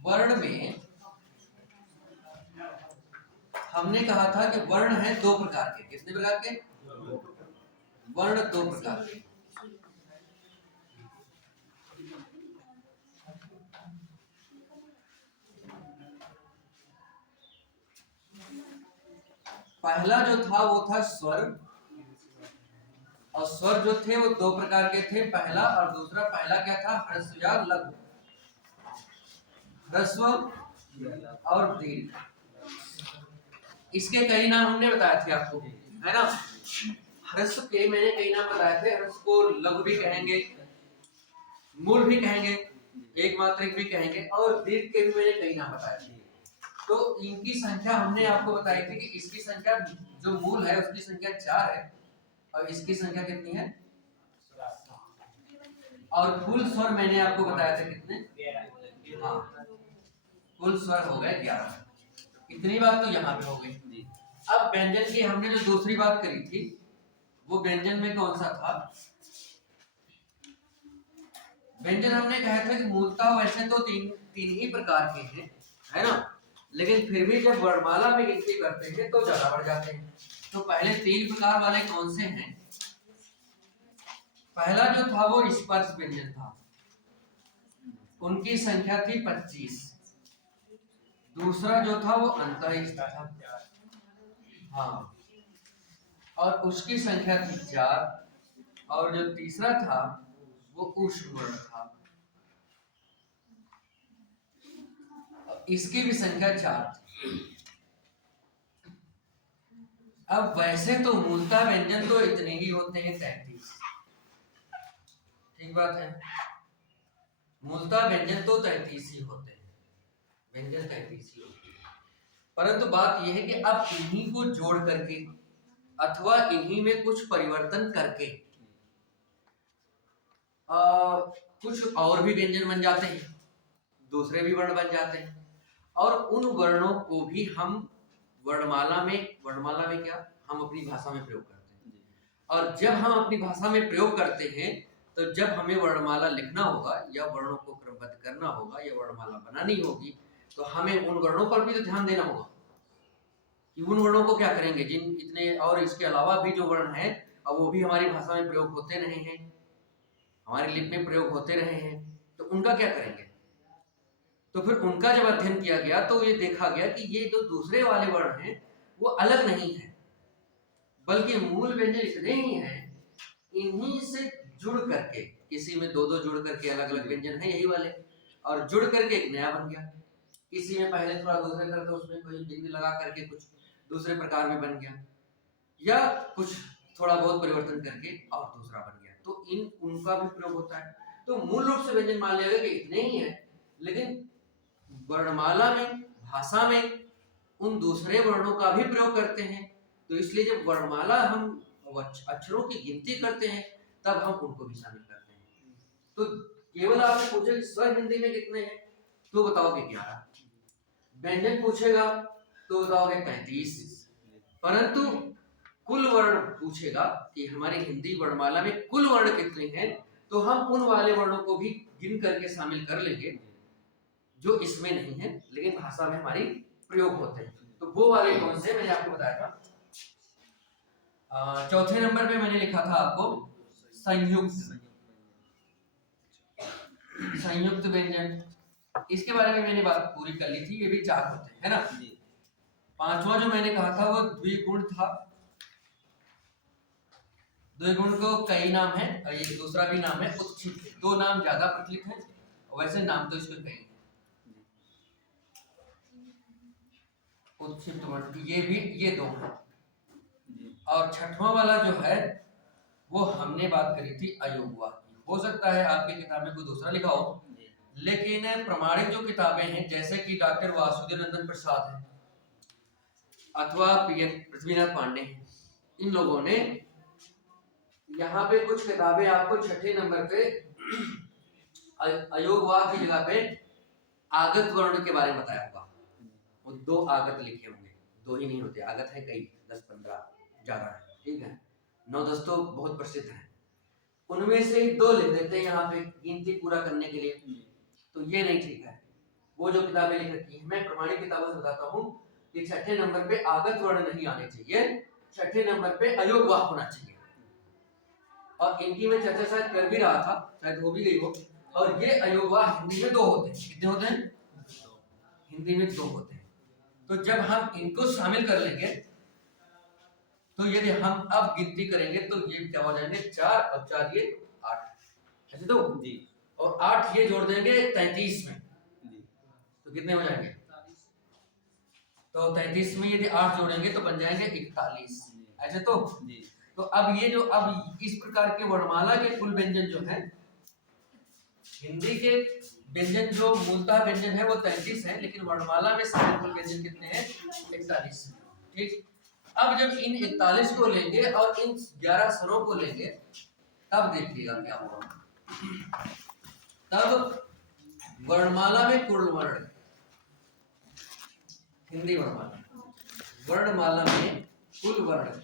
वर्ण में हमने कहा था कि वर्ण है दो प्रकार के। कितने प्रकार के? वर्ण दो प्रकार के। पहला जो था वो था स्वर, और स्वर जो थे वो दो प्रकार के थे। पहला और दूसरा। पहला क्या था? ह्रस्व या लघु। ह्रस्व और दीर्घ, इसके कई नाम हमने बताए थे आपको, है ना। ह्रस्व के मैंने कई नाम बताए थे। ह्रस्व को लघु भी कहेंगे, मूल भी कहेंगे, एक मात्रिक भी कहेंगे, और दीर्घ के भी मैंने कई नाम बताए थे। तो इनकी संख्या हमने आपको बताई थी कि इसकी संख्या जो मूल है उसकी संख्या 4 है, और इसकी संख्या कितनी है? और कुल स्वर मैंने आपको बताया था कितने? हाँ, कुल स्वर हो गए 11। इतनी बात तो यहाँ पे हो गई। अब व्यंजन की हमने जो दूसरी बात करी थी वो व्यंजन में कौन सा था? व्यंजन हमने कहा था कि मूलतः वैसे तो तीन ही प्रकार के हैं, है ना, लेकिन फिर भी जब वर्णमाला में गिनती करते हैं तो ज्यादा बढ़ जाते हैं। तो पहले 3 प्रकार वाले कौन से हैं? पहला जो था वो स्पर्श व्यंजन था, उनकी संख्या थी 25। दूसरा जो था वो अंतरिक्ष था, हाँ, और उसकी संख्या थी 4। और जो तीसरा था वो ऊष्म वर्ण था, इसकी भी संख्या 4 थी। अब वैसे तो मूलतः व्यंजन तो इतने ही होते हैं, 33। ठीक बात है, मूलतः व्यंजन तो 33 ही होते हैं, व्यंजन 33 ही होते हैं। परंतु बात यह है कि अब इन्हीं को जोड़ करके अथवा इन्हीं में कुछ परिवर्तन करके कुछ और भी व्यंजन बन जाते हैं, दूसरे भी वर्ण बन जाते हैं, और उन वर्णों को भी हम वर्णमाला में क्या हम अपनी भाषा में प्रयोग करते हैं। और जब हम अपनी भाषा में प्रयोग करते हैं तो जब हमें वर्णमाला लिखना होगा या वर्णों को क्रमबद्ध करना होगा या वर्णमाला बनानी होगी तो हमें उन वर्णों पर भी तो ध्यान देना होगा कि उन वर्णों को क्या करेंगे जिन इतने और इसके अलावा भी जो वर्ण हैं अब वो भी हमारी भाषा में प्रयोग होते रहे हैं, हमारी लिपि में प्रयोग होते रहे हैं, तो उनका क्या करेंगे। तो फिर उनका जब अध्ययन किया गया तो ये देखा गया कि ये जो दूसरे वाले वर्ण हैं वो अलग नहीं है, बल्कि मूल व्यंजन इतने ही हैं, इन्हीं से जुड़ करके किसी में दो जुड़ करके अलग अलग व्यंजन है यही वाले, और जुड़ करके एक नया बन गया। किसी में पहले थोड़ा दूसरे करके उसमें कोई बिंदु लगा करके कुछ दूसरे प्रकार में बन गया, या कुछ थोड़ा बहुत परिवर्तन करके और दूसरा बन गया। तो इन उनका भी प्रयोग होता है। तो मूल रूप से व्यंजन मान लिया गया कि इतने ही है, लेकिन वर्णमाला में भाषा में उन दूसरे वर्णों का भी प्रयोग करते हैं। तो इसलिए जब वर्णमाला हम अक्षरों की गिनती करते हैं तब हम उनको भी शामिल करते हैं। तो केवल आपसे पूछे कि स्वर हिंदी में कितने हैं तो बताओगे 11, व्यंजन पूछेगा तो बताओगे 33, परंतु कुल वर्ण पूछेगा कि हमारी हिंदी वर्णमाला में कुल वर्ण कितने हैं तो हम उन वाले वर्णों को भी गिन करके शामिल कर लेंगे जो इसमें नहीं है लेकिन भाषा में हमारी प्रयोग होते हैं। तो वो वाले कौन से मैंने आपको बताया था। चौथे नंबर पे मैंने लिखा था आपको संयुक्त व्यंजन। इसके बारे में मैंने बात पूरी कर ली थी, ये भी 4 होते हैं, है ना। पांचवा जो मैंने कहा था वो द्विगुण था। द्विगुण को कई नाम है और ये दूसरा भी नाम है उत्क्षिप्त। 2 नाम ज्यादा प्रचलित हैं, वैसे नाम तो इसके कई हैं। उत्क्षिप्त वर्ण ये भी, ये 2 हैं। और छठवां वाला जो है वो हमने बात करी थी अयोगवाद की। हो सकता है आपकी किताब में कोई दूसरा लिखा हो, लेकिन प्रमाणिक जो किताबें हैं जैसे कि डॉक्टर वासुदेव नंदन प्रसाद है अथवा पृथ्वीनाथ पांडे हैं, इन लोगों ने यहाँ पे कुछ किताबें आपको छठे नंबर पे अयोगवाद की जगह पे आगत वर्ण के बारे में बताया होगा। वो 2 आगत लिखे होंगे, 2 ही नहीं होते, आगत है कई 10-15 ज्यादा है, ठीक है, 9-10 तो बहुत प्रसिद्ध है, उनमें से 2 लिख देते हैं यहाँ पे गिनती पूरा करने के लिए। तो ये नहीं ठीक है, वो जो किताबें लिख रखी है, मैं प्रमाणिक किताबों से बताता हूँ कि छठे नंबर पे आगत वर्ण नहीं आने चाहिए, छठे नंबर पे अयोगवाह होना चाहिए। और इनकी मैं चर्चा शायद कर भी रहा था, शायद हो भी गई हो। और ये अयोगवाह हिंदी में 2 होते हैं। कितने होते हैं? हिंदी में 2 होते हैं। तो जब हम इनको शामिल कर लेंगे तो यदि हम अब गिनती करेंगे तो ये क्या हो जाएंगे, 4 और 4 ये 8, ऐसे तो जी। और 8 ये जोड़ देंगे 33 में जी, तो कितने हो जाएंगे? तो 33 में यदि 8 जोड़ेंगे तो बन जाएंगे 41, ऐसे तो जी। तो अब ये जो अब इस प्रकार के वर्णमाला के कुल व्यंजन जो है, हिंदी के व्यंजन जो मूलतः व्यंजन है वो 33 है, लेकिन वर्णमाला में शामिल कुल व्यंजन कितने हैं? 41। ठीक, अब जब इन 41 को लेंगे और इन 11 स्वरों को लेंगे तब देखिएगा क्या होगा। तब वर्णमाला में कुल वर्ण, हिंदी वर्णमाला में कुल वर्ण,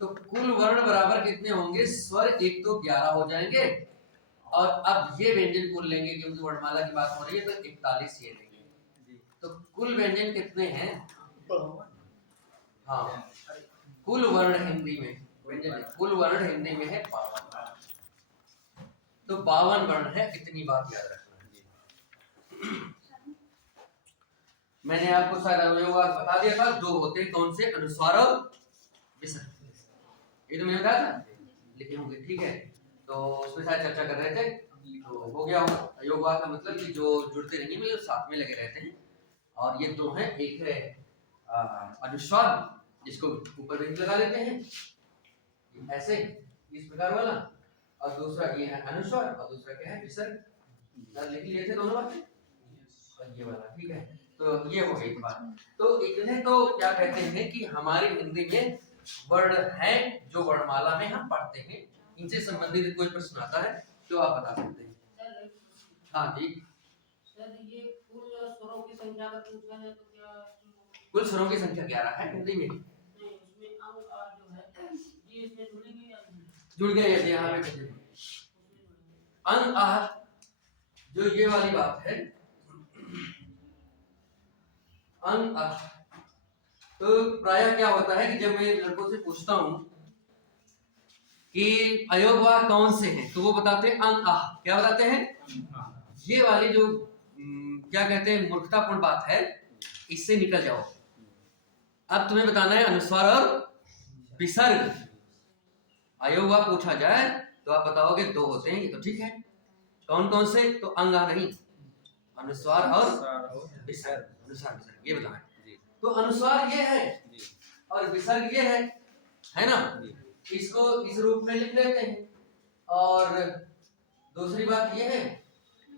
तो कुल वर्ण बराबर कितने होंगे? स्वर 1 तो 11 हो जाएंगे, और अब ये व्यंजन कुल लेंगे क्योंकि वर्णमाला की बात हो रही है तो 41 ये लेंगे, तो कुल व्यंजन कितने हैं? हाँ, कुल वर्ण हिंदी में व्यंजन, कुल वर्ण हिंदी में है 52, तो 52 वर्ण है, इतनी बात याद रखना। मैंने आपको शायद अवयववाद बता दिया था, 2 होते हैं, कौन से? अनुस्वार और विसर्ग, ये तो मैंने बताया था, लिखे होंगे, ठीक है। तो उसमें शायद चर्चा कर रहे थे, तो हो गया होगा। अयोगवाद का मतलब कि जो जुड़ते नहीं, मतलब साथ में लगे रहते हैं, और ये 2 हैं, एक है अनुस्वार जिसको ऊपर बिंदु लगा लेते हैं ऐसे इस प्रकार वाला, और दूसरा ये है अनुस्वार, और दूसरा क्या है? विसर्ग। लिख लिए थे दोनों बातें, ये वाला, ठीक है। तो ये हो गई बात। तो इतने तो क्या कहते हैं कि हमारी हिंदी में वर्ण है जो वर्णमाला में हम पढ़ते हैं, इनसे संबंधित कोई प्रश्न आता है तो आप बता सकते हैं। हाँ जी सर, ये कुल स्वरों की संख्या का पूछा है तो क्या? कुल स्वरों की संख्या 11 है हिंदी में। नहीं, उसमें अंग आ जो है ये इसमें जुड़ेगी या नहीं? जुड़ गए, यदि यहाँ पे अंग आ जो ये वाली बात है, अंग आ, तो प्रायः क्या होता है कि जब मैं लड़कों से पूछता हूं कि अयोगवाह कौन से हैं, तो वो बताते हैं अंग आह। क्या बताते हैं? ये वाली जो क्या कहते हैं मूर्खतापूर्ण बात है, इससे निकल जाओ। अब तुम्हें बताना है अनुस्वार और विसर्ग। अयोगवाह पूछा जाए तो आप बताओगे 2 होते हैं, ये तो ठीक है। कौन कौन से? तो अंग आह नहीं, अनुस्वार और विसर्ग, अनुस्वार विसर्ग ये बताना है। तो अनुस्वार ये है और विसर्ग ये है ना, इसको इस रूप में लिख लेते हैं। और दूसरी बात ये है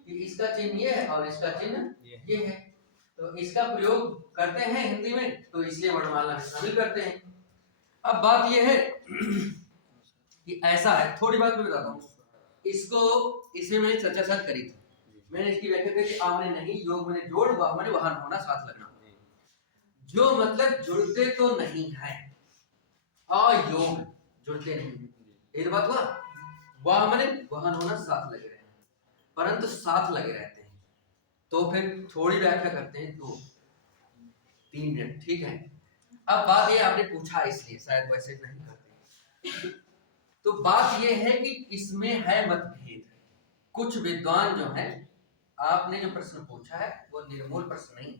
कि इसका चिन्ह ये है और इसका चिन्ह ये है, तो इसका प्रयोग करते हैं हिंदी में, तो इसलिए वर्णमाला में शामिल करते हैं। अब बात ये है कि ऐसा है, थोड़ी बात मैं बताता हूँ इसको, इसमें मैंने चर्चा साथ करी थी, मैंने इसकी व्याख्या की थी, आमने नहीं, योग मैंने जोड़, वाह मैंने वहां होना, साथ लगना, जो मतलब जुड़ते तो नहीं है, अयोग जुड़ते नहीं, एक बात हुआ। वाह माने वहन होना, साथ लगे रहना, परंतु साथ लगे रहते हैं। तो फिर थोड़ी व्याख्या करते हैं, 2-3 मिनट, ठीक है। अब बात ये आपने पूछा इसलिए शायद वैसे नहीं करते, तो बात ये है कि इसमें है मतभेद। कुछ विद्वान जो है, आपने जो प्रश्न पूछा है वो निर्मूल प्रश्न नहीं,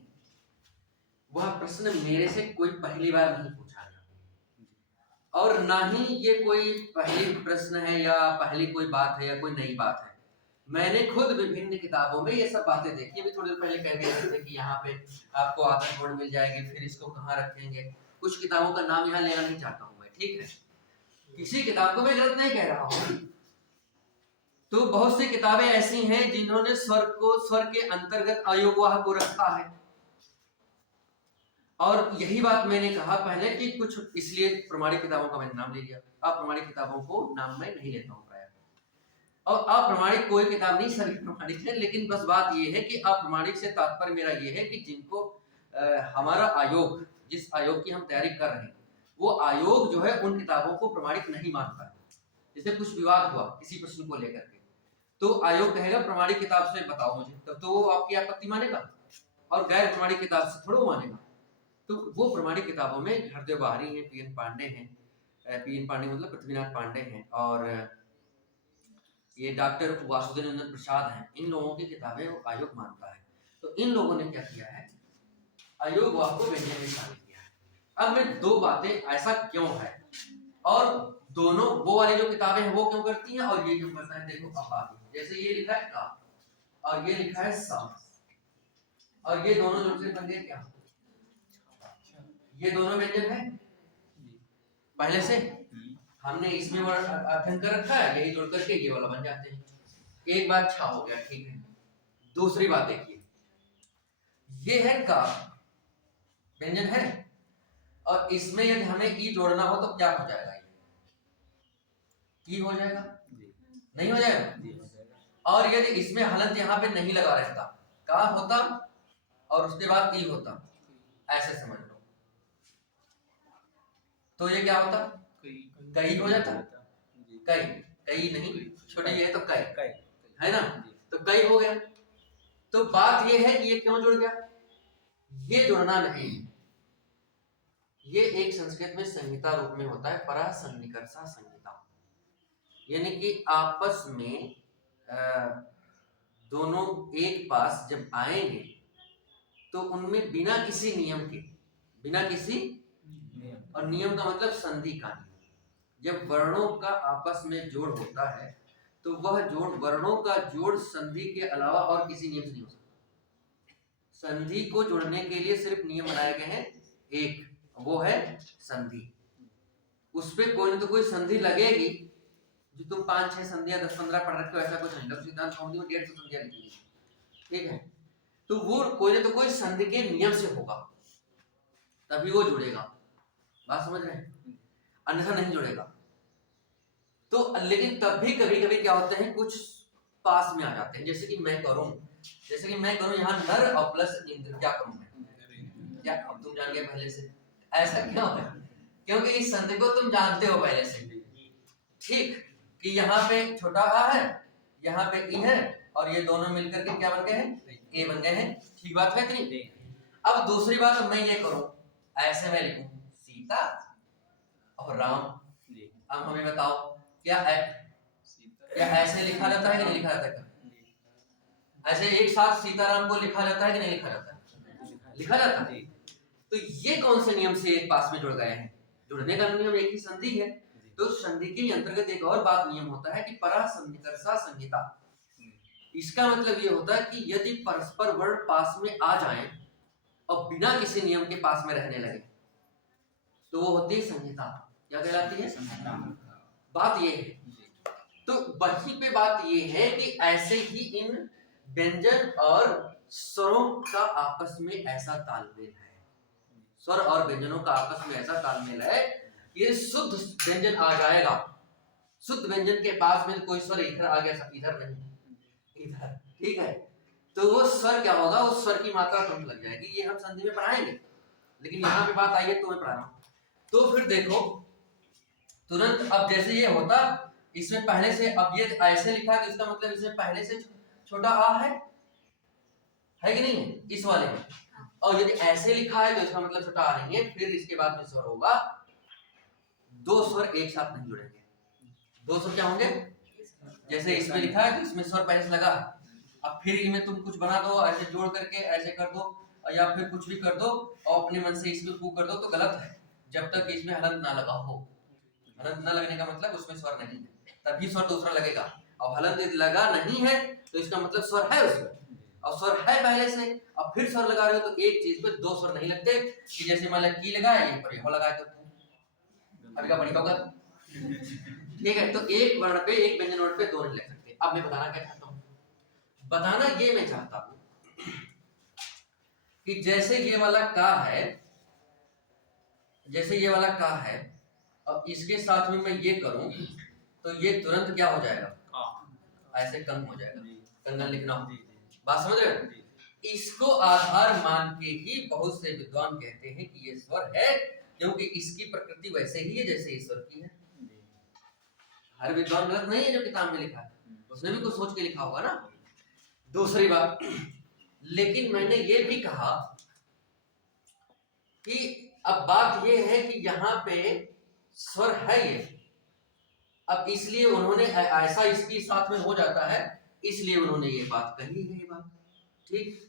वह प्रश्न मेरे से कोई पहली बार नहीं पूछा गया, और ना ही ये कोई पहली प्रश्न है या पहली कोई बात है या कोई नई बात है। मैंने खुद विभिन्न किताबों में ये सब बातें देखी, अभी थोड़ी देर पहले कह दिया थे कि यहाँ पे आपको आदर्श वर्ण मिल जाएगी, फिर इसको कहाँ रखेंगे। कुछ किताबों का नाम यहाँ लेना नहीं चाहता हूँ मैं, ठीक है, किसी किताब को मैं गलत नहीं कह रहा हूँ। तो बहुत सी किताबें ऐसी हैं जिन्होंने स्वर के अंतर्गत अयोगवाह को रखा है, और यही बात मैंने कहा पहले कि कुछ इसलिए प्रमाणिक किताबों का मैंने नाम ले लिया। अप्रमाणिक किताबों को नाम मैं नहीं लेता हूँ प्रायः, और अप्रमाणिक कोई किताब नहीं, सभी प्रमाणिक है। लेकिन बस बात ये है कि अप्रमाणिक से तात्पर्य मेरा ये है कि जिनको हमारा आयोग, जिस आयोग की हम तैयारी कर रहे हैं, वो आयोग जो है उन किताबों को प्रमाणिक नहीं मानता है। जैसे कुछ विवाद हुआ किसी प्रश्न को लेकर के, तो आयोग कहेगा प्रमाणिक किताब से बताओ मुझे, तब तो वो आपकी आपत्ति मानेगा, और गैर प्रमाणिक किताब से थोड़ा मानेगा। तो वो प्रमाणिक किताबों में हरदेव बाहरी हैं, पीएन पांडे हैं, पीएन पांडे मतलब पृथ्वीनाथ पांडे हैं, और ये डॉक्टर वासुदेव नंदन प्रसाद हैं, इन लोगों की किताबें वो आयोग मानता है। तो इन लोगों ने क्या किया है, आयोग वाक को व्यंजन में शामिल किया है। अब मैं दो बातें ऐसा क्यों है, और दोनों वो वाली जो किताबें हैं वो क्यों करती हैं और ये क्यों करता है, देखो अब आगे जैसे ये लिखा है का और ये लिखा है सा, और ये दोनों जुड़ से बन गए क्या, ये दोनों व्यंजन है पहले से, हमने इसमें वर्ण अध्ययन कर रखा है, यही जोड़ करके ये वाला बन जाते हैं। एक बात छा हो गया, ठीक है। दूसरी बात देखिए, ये है का व्यंजन है, और इसमें यदि हमें ई जोड़ना हो तो क्या हो जाएगा, ई हो जाएगा, नहीं हो जाएगा। और यदि इसमें हलंत यहाँ पे नहीं लगा रहता, का होता और उसके बाद ई होता, ऐसे समझ लो, तो ये क्या होता, कई हो जाता, कई कई नहीं, छोटी है तो कई है ना, तो कई हो गया। तो बात ये है कि ये क्यों जुड़ गया, ये जुड़ना नहीं, ये एक संस्कृत में संहिता रूप में होता है, परासन्निकर्षा संहिता, यानी कि आपस में दोनों एक पास जब आएंगे तो उनमें बिना किसी नियम के, बिना किसी और नियम का मतलब संधि का नियम, जब वर्णों का आपस में जोड़ होता है तो वह जोड़, वर्णों का जोड़ संधि के अलावा और किसी नियम से नहीं हो सकता। संधि को जोड़ने के लिए सिर्फ नियम बनाए गए हैं एक, वो है संधि, उस पर कोई न तो कोई संधि लगेगी, जो तुम 5-6 संधियां 10-15 पढ़ रखे हो ऐसा कुछ नहीं, सिद्धांत कौमुदी में 150 संधियां लिखी है, ठीक है। तो वो कोई न तो कोई संधि के नियम से होगा, तभी वो जुड़ेगा, बात समझ रहे हैं, अन्यथा नहीं जुड़ेगा। तो लेकिन तब भी कभी कभी क्या होते हैं, कुछ पास में आ जाते हैं, जैसे कि मैं करूं, जैसे कि मैं करूं यहाँ नर और प्लस इंद्र, क्या करूं मैं, क्या तुम जान गए पहले से, ऐसा क्यों है, क्योंकि इस संधि को तुम जानते हो पहले से, ठीक, कि यहाँ पे छोटा आ है, यहाँ पे ई है, और ये दोनों मिलकर के क्या बन गए हैं, ए बन गए हैं, ठीक बात है कि नहीं। अब दूसरी बात, मैं ये करूं, ऐसे मैं लिखूं सीता और राम, अब हमें बताओ क्या ऐसे लिखा जाता है कि नहीं लिखा जाता है, ऐसे एक साथ सीताराम को लिखा जाता है कि नहीं लिखा जाता है, लिखा जाता है। तो ये कौन से नियम से एक पास में जुड़ गए हैं, जुड़ने का नियम एक ही संधि है। तो संधि के अंतर्गत एक और बात नियम होता है कि परासन्निकर्षा संहिता, इसका मतलब ये होता है कि यदि परस्पर वर्ण पास में आ जाएं और बिना किसी नियम के पास में रहने लगे तो वो होती है संहिता, क्या कहलाती है, बात ये है। तो वहीं पे बात ये है कि ऐसे ही इन व्यंजन और स्वरों का आपस में ऐसा तालमेल है, स्वर और व्यंजनों का आपस में ऐसा तालमेल है, ये शुद्ध व्यंजन आ जाएगा, शुद्ध व्यंजन के पास में कोई स्वर इधर आ गया, इधर नहीं इधर, ठीक है, तो वो स्वर क्या होगा, उस स्वर की मात्रा तुरंत लग जाएगी, ये हम संधि में पढ़ाएंगे, लेकिन यहाँ पे बात आई है तो मैं पढ़ा रहा हूँ। तो फिर देखो तुरंत, अब जैसे ये होता, इसमें पहले से, अब ये ऐसे लिखा है तो इसका मतलब इसमें पहले से छोटा आ है कि नहीं है इस वाले में, और यदि ऐसे लिखा है तो इसका मतलब छोटा आ नहीं है, फिर इसके बाद में स्वर होगा, दो स्वर एक साथ नहीं जुड़ेंगे, दो स्वर क्या होंगे, जैसे इसमें लिखा है तो इसमें स्वर पहले से लगा, अब फिर इनमें तुम कुछ बना दो, ऐसे जोड़ करके ऐसे कर दो, या फिर कुछ भी कर दो और अपने मन से इसमें फूक कर दो, तो गलत है, जब तक इसमें हलंत ना लगा हो। हलंत ना लगने का मतलब उसमें स्वर नहीं है, तभी स्वर दूसरा लगेगा, और हलंत यदि लगा नहीं है तो इसका मतलब स्वर है उसमें, और स्वर है पहले से, अब फिर स्वर लगा रहे हो तो एक चीज पे दो स्वर नहीं लगते, कि जैसे मान लो की लगाया ये पर हो लगाया तो अभी का बड़ी होगा, ठीक है। तो एक वर्ण पे, एक व्यंजन वर्ण पे दो नहीं लग सकते। अब मैं बताना क्या चाहता हूँ, बताना ये मैं चाहता हूँ कि जैसे ये वाला का है, जैसे ये वाला का है, अब इसके साथ में मैं ये करूं तो ये तुरंत क्या हो जाएगा, ऐसे कंग हो जाएगा, कंगन लिखना हो, बात समझ रहे हो। इसको आधार मान के ही बहुत से विद्वान कहते हैं कि ये स्वर है, क्योंकि इसकी प्रकृति वैसे ही है जैसे ईश्वर की है। हर विद्वान गलत नहीं है जो किताब में लिखा है, उसने भी कुछ सोच के लिखा होगा ना। दूसरी बात, लेकिन मैंने ये भी कहा कि अब बात ये है कि यहाँ पे स्वर है ये, अब इसलिए उन्होंने ऐसा इसके साथ में हो जाता है, इसलिए उन्होंने ये बात कही है, ये बात ठीक।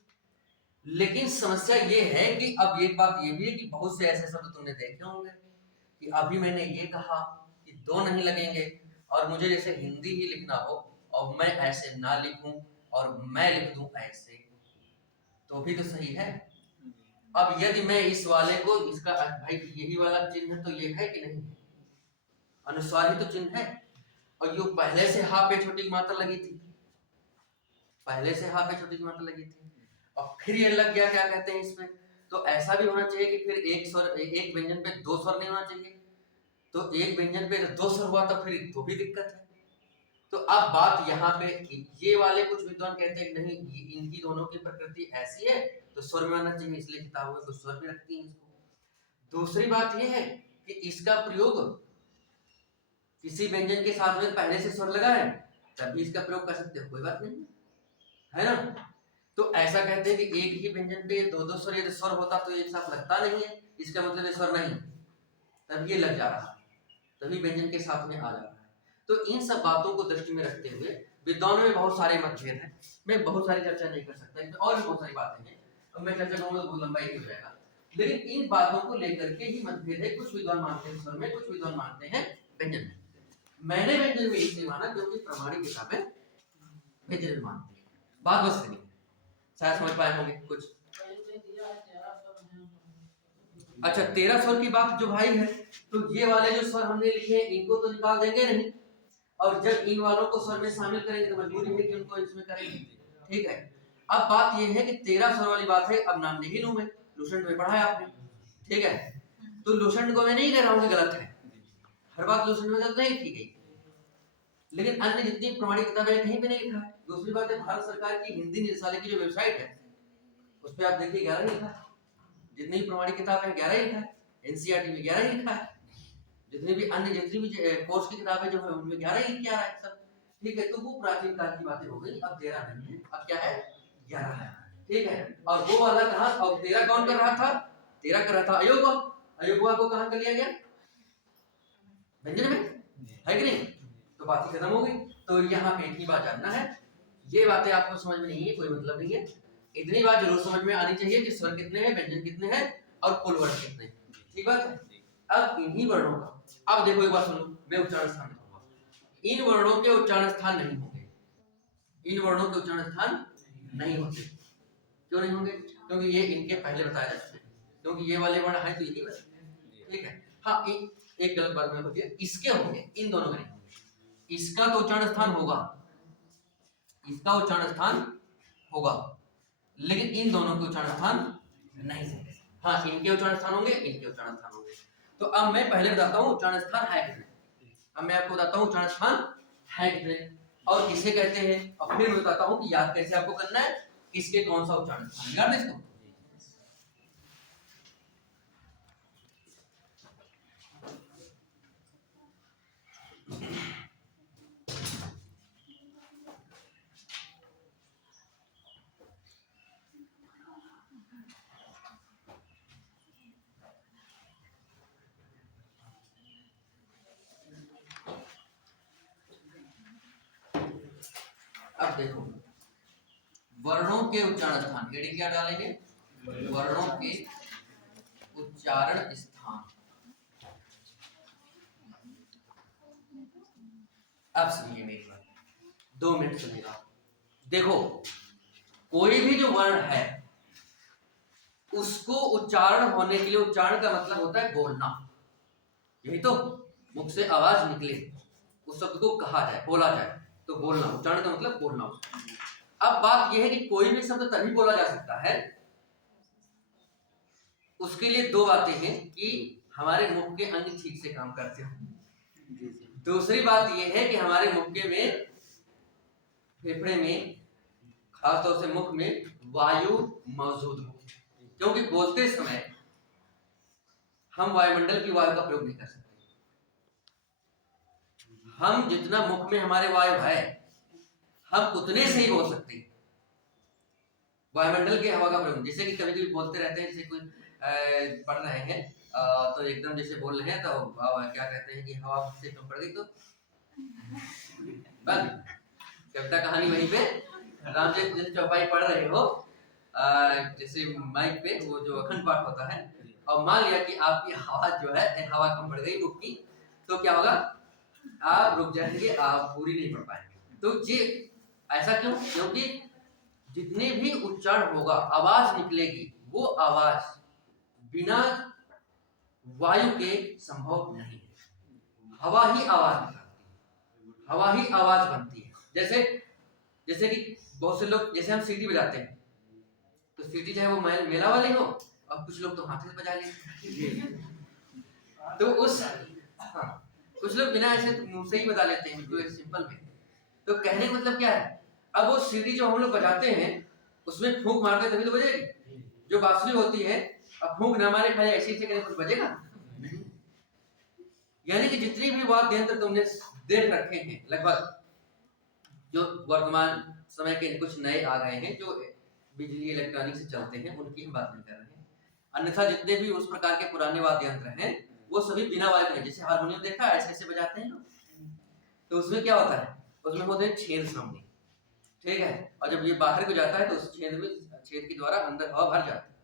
लेकिन समस्या ये है कि अब एक बात ये भी है कि बहुत से ऐसे शब्द तुमने देखे होंगे कि अभी मैंने ये कहा कि दो नहीं लगेंगे, और मुझे जैसे हिंदी ही लिखना हो और मैं ऐसे ना लिखूं और मैं लिख दूं ऐसे, तो भी तो सही है। अब यदि मैं इस वाले को इसका भाई यही वाला चिन्ह तो ये है कि नहीं, अनुस्वार ही तो चिन्ह है, और यो पहले से हा पे छोटी मात्रा लगी थी, पहले से हा पे छोटी मात्रा लगी थी, और फिर ये लग गया, क्या कहते हैं इसमें, तो ऐसा भी होना चाहिए कि फिर एक स्वर, एक व्यंजन पे दो स्वर नहीं होना चाहिए, तो एक व्यंजन पे दो स्वर हुआ तो फिर तो भी दिक्कत है। तो अब बात यहाँ पे, ये वाले कुछ विद्वान कहते हैं नहीं, इनकी दोनों की प्रकृति ऐसी है तो स्वर में आना चाहिए, इसलिए किताबों में कुछ स्वर भी रखती हैं इसको। दूसरी बात ये है कि इसका प्रयोग किसी व्यंजन के साथ में पहले से स्वर लगा है तभी इसका प्रयोग कर सकते हो, कोई बात नहीं है ना। तो ऐसा कहते हैं कि एक ही व्यंजन पे दो दो स्वर, यदि स्वर होता तो एक साथ लगता नहीं है, इसका मतलब स्वर नहीं, तब ये लग जा रहा है, तभी व्यंजन के साथ में आ जा रहा है। तो इन सब बातों को दृष्टि में रखते हुए विद्वानों में बहुत सारे मतभेद हैं, मैं बहुत सारी चर्चा नहीं कर सकता, इसमें और भी बहुत सारी बातें हैं, अब मैं चर्चा करूंगा तो बहुत लंबा हो जाएगा, लेकिन इन बातों को लेकर के ही मतभेद है। कुछ विद्वान मानते हैं स्वर में, कुछ विद्वान मानते हैं व्यंजन में। मैंने व्यंजन में इसलिए माना क्योंकि प्रमाणिक किताबें व्यंजन में मानती है, बात बस नहीं, शायद समझ पाए होंगे कुछ। अच्छा, 13 स्वर की बात जो भाई है, तो ये वाले जो स्वर हमने लिखे हैं इनको तो निकाल देंगे नहीं, और जब इन वालों को स्वर में शामिल करेंगे तो मजबूरी है कि उनको इसमें करेंगे, ठीक है। अब बात ये है कि 13 स्वर वाली बात है, अब नाम नहीं लूं मैं, लुसेंट में पढ़ा है आपने, ठीक है, तो लुसेंट को मैं नहीं कह रहा हूं कि गलत है, हर बात लुसेंट में गलत नहीं की गई, लेकिन अन्य जितनी प्रमाणिक किताबें कहीं पे नहीं लिखा है। दूसरी बात है, भारत सरकार की हिंदी निदेशालय की जो वेबसाइट है उस पर आप देखिए 11 लिखा है, जितनी प्रमाणिक किताब है 11 लिखा है, एनसीईआरटी में 11 लिखा है, जितनी भी अन्य जितनी भी कोर्स की किताबें जो है उनमें 11 ही क्या है सब, ठीक है। तो वो प्राचीन काल की बातें हो गई, अब 13 नहीं है, अब क्या है 11 है, ठीक है। और वो वाला कहा, और 13 कौन कर रहा था, 13 कर रहा था अयोग्य, अयोग्य को कहां कर लिया गया, व्यंजन में, है कि नहीं, तो बात ही खत्म हो गई। तो यहाँ पे इतनी बात जानना है, ये बातें आपको समझ में नहीं है कोई मतलब नहीं है, इतनी बात जरूर समझ में आनी चाहिए कि स्वर कितने हैं, व्यंजन कितने हैं और कुल वर्ण कितने हैं, ठीक बात है। अब इन्हीं वर्णों का, अब देखो एक बात सुनो, मैं उच्चारण स्थान लिखूंगा, इन वर्णों के उच्चारण स्थान नहीं होंगे, इन वर्णों के उच्चारण स्थान नहीं होते, क्यों नहीं होंगे, क्योंकि ये इनके पहले बताया जाते हैं, क्योंकि ये वाले वर्ण है तो यही बने, ठीक है। हाँ, एक गलत बात मैं बोलिए, इसके होंगे, इन दोनों के नहीं, इसका तो उच्चारण स्थान होगा, इसका उच्चारण स्थान होगा, लेकिन इन दोनों के उच्चारण स्थान नहीं होंगे। हाँ, इनके उच्चारण स्थान होंगे, इनके उच्चारण स्थान होंगे। तो अब मैं पहले बताता हूँ उच्चारण स्थान है कितने, अब मैं आपको बताता हूँ उच्चारण स्थान है कितने और किसे कहते हैं, और फिर मैं बताता हूँ कि याद कैसे आपको करना है, किसके कौन सा उच्चारण स्थान, याद है इसको। अब देखो, वर्णों के उच्चारण स्थान, एडी क्या डालेंगे, वर्णों के उच्चारण स्थान। अब सुनिए मेरी बात, 2 मिनट सुनिएगा। देखो, कोई भी जो वर्ण है उसको उच्चारण होने के लिए, उच्चारण का मतलब होता है बोलना, यही तो, मुख से आवाज निकले, उस शब्द को कहा जाए, बोला जाए, तो बोलना, उच्चारण का मतलब बोलना। अब बात यह है कि कोई भी शब्द तभी बोला जा सकता है, उसके लिए 2 बातें हैं कि हमारे मुख के अंग ठीक से काम करते हो, दूसरी बात यह है कि हमारे मुख के में, फेफड़े में, खासतौर से मुख में वायु मौजूद हो, क्योंकि बोलते समय हम वायुमंडल की वायु का प्रयोग नहीं कर सकते, हम जितना मुख में हमारे वायु है हम उतने से ही बोल सकते हैं। वायुमंडल के हवा का प्रयोग, जैसे कि कभी कभी बोलते रहते हैं, जैसे कोई पढ़ रहे हैं तो एकदम जैसे बोल रहे हैं तो क्या कहते हैं कि हवा मुझसे कम पड़ गई तो बंद, कविता कहानी वहीं पे राम जी जिस चौपाई पढ़ रहे हो जैसे माइक पे वो जो अखंड पाठ होता है, और मान लिया कि आपकी हवा जो है हवा कम पड़ गई बुक की, तो क्या होगा, आप रुक जाएंगे, आप पूरी नहीं पढ़ पाएंगे। तो ये ऐसा क्यों? क्योंकि जितने भी उच्चारण होगा, आवाज निकलेगी, वो आवाज बिना वायु के संभव नहीं है। हवा ही आवाज निकालती है, हवा ही आवाज बनती है। जैसे कि बहुत से लोग, जैसे हम सीटी बजाते हैं, तो सीटी चाहे वो मेला वाली हो, और कुछ लोग तो हाथ से बजा लेते तो उस कुछ लोग बिना ऐसे मुंह से ही बजा लेते हैं, तो सिंपल में। तो कहने का मतलब क्या है, अब वो सीटी जो हम लोग बजाते हैं उसमें फूंक मारते तभी तो बजेगी। जो बांसुरी होती है, अब फूंक ना मारे खाली ऐसे ही कुछ बजेगा नहीं। यानी कि जितने भी वाद्य यंत्र तुमने देख रखे हैं, लगभग जो वर्तमान समय के कुछ नए आ गए हैं जो बिजली इलेक्ट्रॉनिक से चलते हैं, उनकी हम बात नहीं कर रहे हैं। अन्यथा जितने भी उस प्रकार के पुराने वाद्य यंत्र हैं वो सभी बिना वायु के, जैसे हारमोनियम देखा ऐसे ऐसे बजाते हैं, तो उसमें क्या होता है, उसमें होते हैं छेद सामने, ठीक है, और जब ये बाहर को जाता है तो उस छेद के द्वारा अंदर हवा भर जाती है,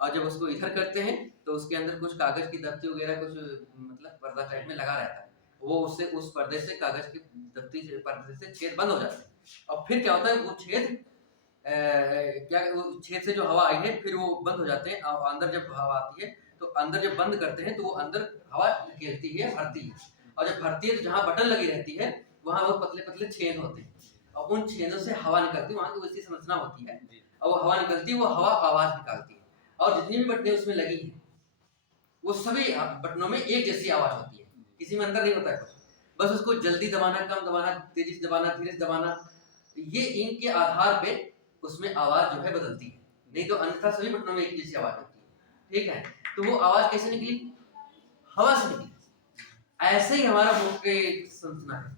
और जब उसको इधर करते हैं तो उसके अंदर कुछ कागज की दफ्ती वगैरह कुछ मतलब पर्दा टाइप में लगा रहता है, वो उससे उस पर्दे से कागज की दफ्ती पर्दे से छेद बंद हो जाते हैं, और फिर क्या होता है, वो छेद क्या वो छेद से जो हवा आई है फिर वो बंद हो जाते हैं, और अंदर जब हवा आती है तो अंदर जब बंद करते हैं तो वो अंदर हवा निकलती है, भरती है, और जब भरती है तो जहाँ बटन लगी रहती है वहाँ वो पतले पतले छेद होते हैं, और उन छेदों से हवा निकलती है, वहाँ की वैसी संरचना होती है, और वो हवा निकलती है, वो हवा आवाज निकालती है, और जितनी भी बटनें उसमें लगी हैं वो सभी बटनों में एक जैसी आवाज होती है, किसी में अंतर नहीं होता है कुछ, बस उसको जल्दी दबाना, कम दबाना, तेजी से दबाना, धीरे से दबाना, ये इनके आधार पे उसमें आवाज जो है बदलती है, नहीं तो अन्यथा सभी बटनों में एक जैसी आवाज होती है, ठीक है। तो वो आवाज कैसे निकली, हवा से निकली। ऐसे ही हमारा मुख के संरचना है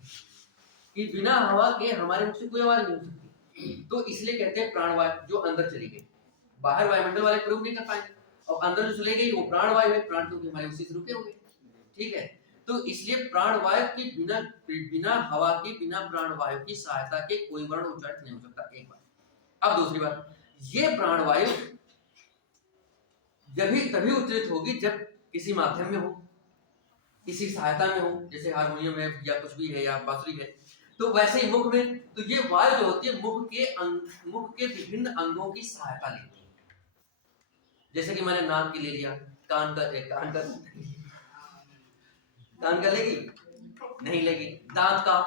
कि बिना हवा के हमारे मुख से कोई आवाज नहीं हो सकती, तो इसलिए कहते हैं प्राणवायु जो अंदर चली गई, बाहर वायुमंडल वाले प्रयोग नहीं कर पाएंगे, और अंदर जो चले गई वो प्राणवायु है, प्राण क्योंकि हमारे उसी से रुके होंगे, ठीक है। तो इसलिए प्राणवायु की बिना हवा की, बिना प्राणवायु की सहायता के कोई वर्ण उच्चारित नहीं हो सकता, एक बात। अब दूसरी बात, ये प्राणवायु तभी उच्चारित होगी जब किसी माध्यम में हो, किसी सहायता में हो, जैसे हारमोनियम है या कुछ भी है या बांसुरी है, तो वैसे ही मुख में, तो ये वायु जो होती है मुख के विभिन्न अंगों की सहायता लेती है, जैसे कि मैंने नाक की ले लिया, कान का लेगी नहीं लेगी, दांत का,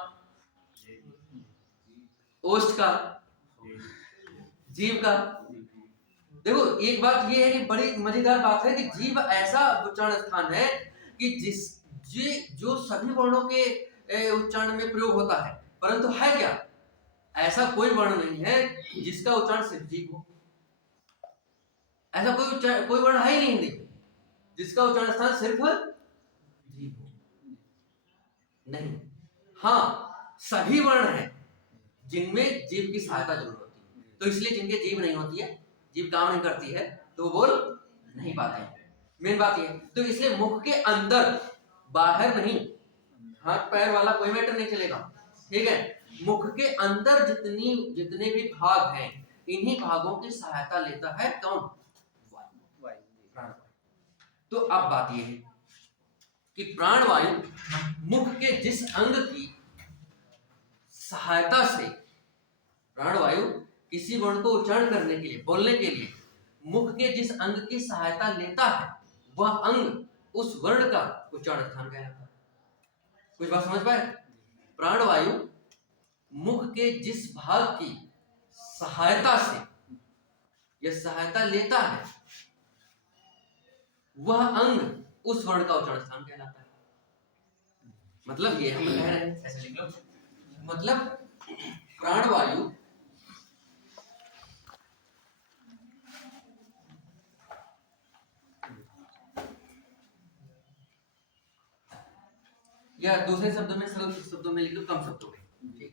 ओष्ठ का, जीभ का। देखो एक बात ये है कि बड़ी मजेदार बात है कि जीभ ऐसा उच्चारण स्थान है कि जो सभी वर्णों के उच्चारण में प्रयोग होता है, परंतु है क्या, ऐसा कोई वर्ण नहीं है जिसका उच्चारण सिर्फ जीभ हो, ऐसा कोई वर्ण है ही नहीं हिंदी जिसका उच्चारण स्थान सिर्फ जीभ हो, नहीं। हाँ, सभी वर्ण हैं जिनमें जीभ की सहायता जरूर होती है, तो इसलिए जिनके जीभ नहीं होती है, जीभ काम नहीं करती है, तो वो बोल नहीं पाते हैं, मेन बात ये। तो इसलिए मुख के अंदर, बाहर नहीं, हाथ पैर वाला कोई मैटर नहीं चलेगा, ठीक है। मुख के अंदर जितने भी भाग हैं, इन्हीं भागों की सहायता लेता है कौन, वायु। तो अब बात यह है कि प्राणवायु मुख के जिस अंग की सहायता से, प्राणवायु किसी वर्ण को उच्चारण करने के लिए, बोलने के लिए मुख के जिस अंग की सहायता लेता है, वह अंग उस वर्ण का उच्चारण स्थान कहलाता है। कुछ बात समझ पाए? प्राणवायु मुख के जिस भाग की सहायता से यह सहायता लेता है, वह अंग उस वर्ण का उच्चारण स्थान कहलाता है। मतलब ये हम कह रहे हैं, ऐसे लिख लो, मतलब प्राणवायु या दूसरे शब्दों में, सरल शब्दों में लिख लो, कम शब्दों में, ठीक है।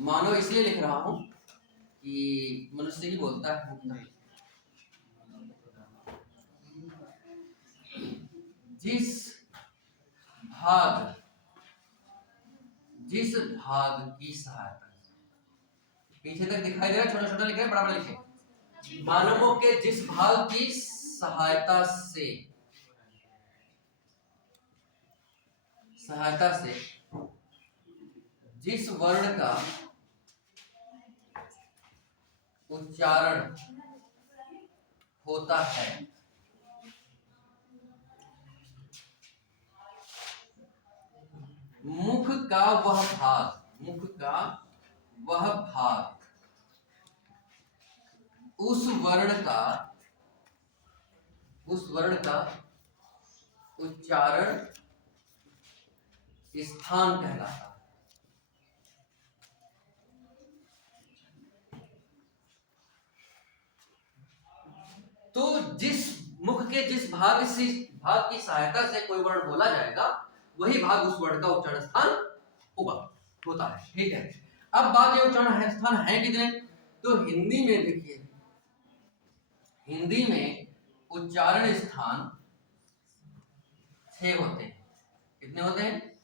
मानव इसलिए लिख रहा हूं कि मनुष्य ही बोलता है। जिस भाग की सहायता, पीछे तक दिखाई दे रहा है, छोटा छोटा लिखे, बड़ा बड़ा लिखे। मानवों के जिस भाग की सहायता से जिस वर्ण का उच्चारण होता है, मुख का वह भाग उस वर्ण का उच्चारण स्थान कहलाता है। तो जिस मुख के जिस भाग की सहायता से कोई वर्ण बोला जाएगा, वही भाग उस वर्ण का उच्चारण स्थान होता है। ठीक है, अब बात ये उच्चारण स्थान है कितने? तो हिंदी में देखिए, हिंदी में उच्चारण स्थान 6 होते हैं। कितने होते हैं?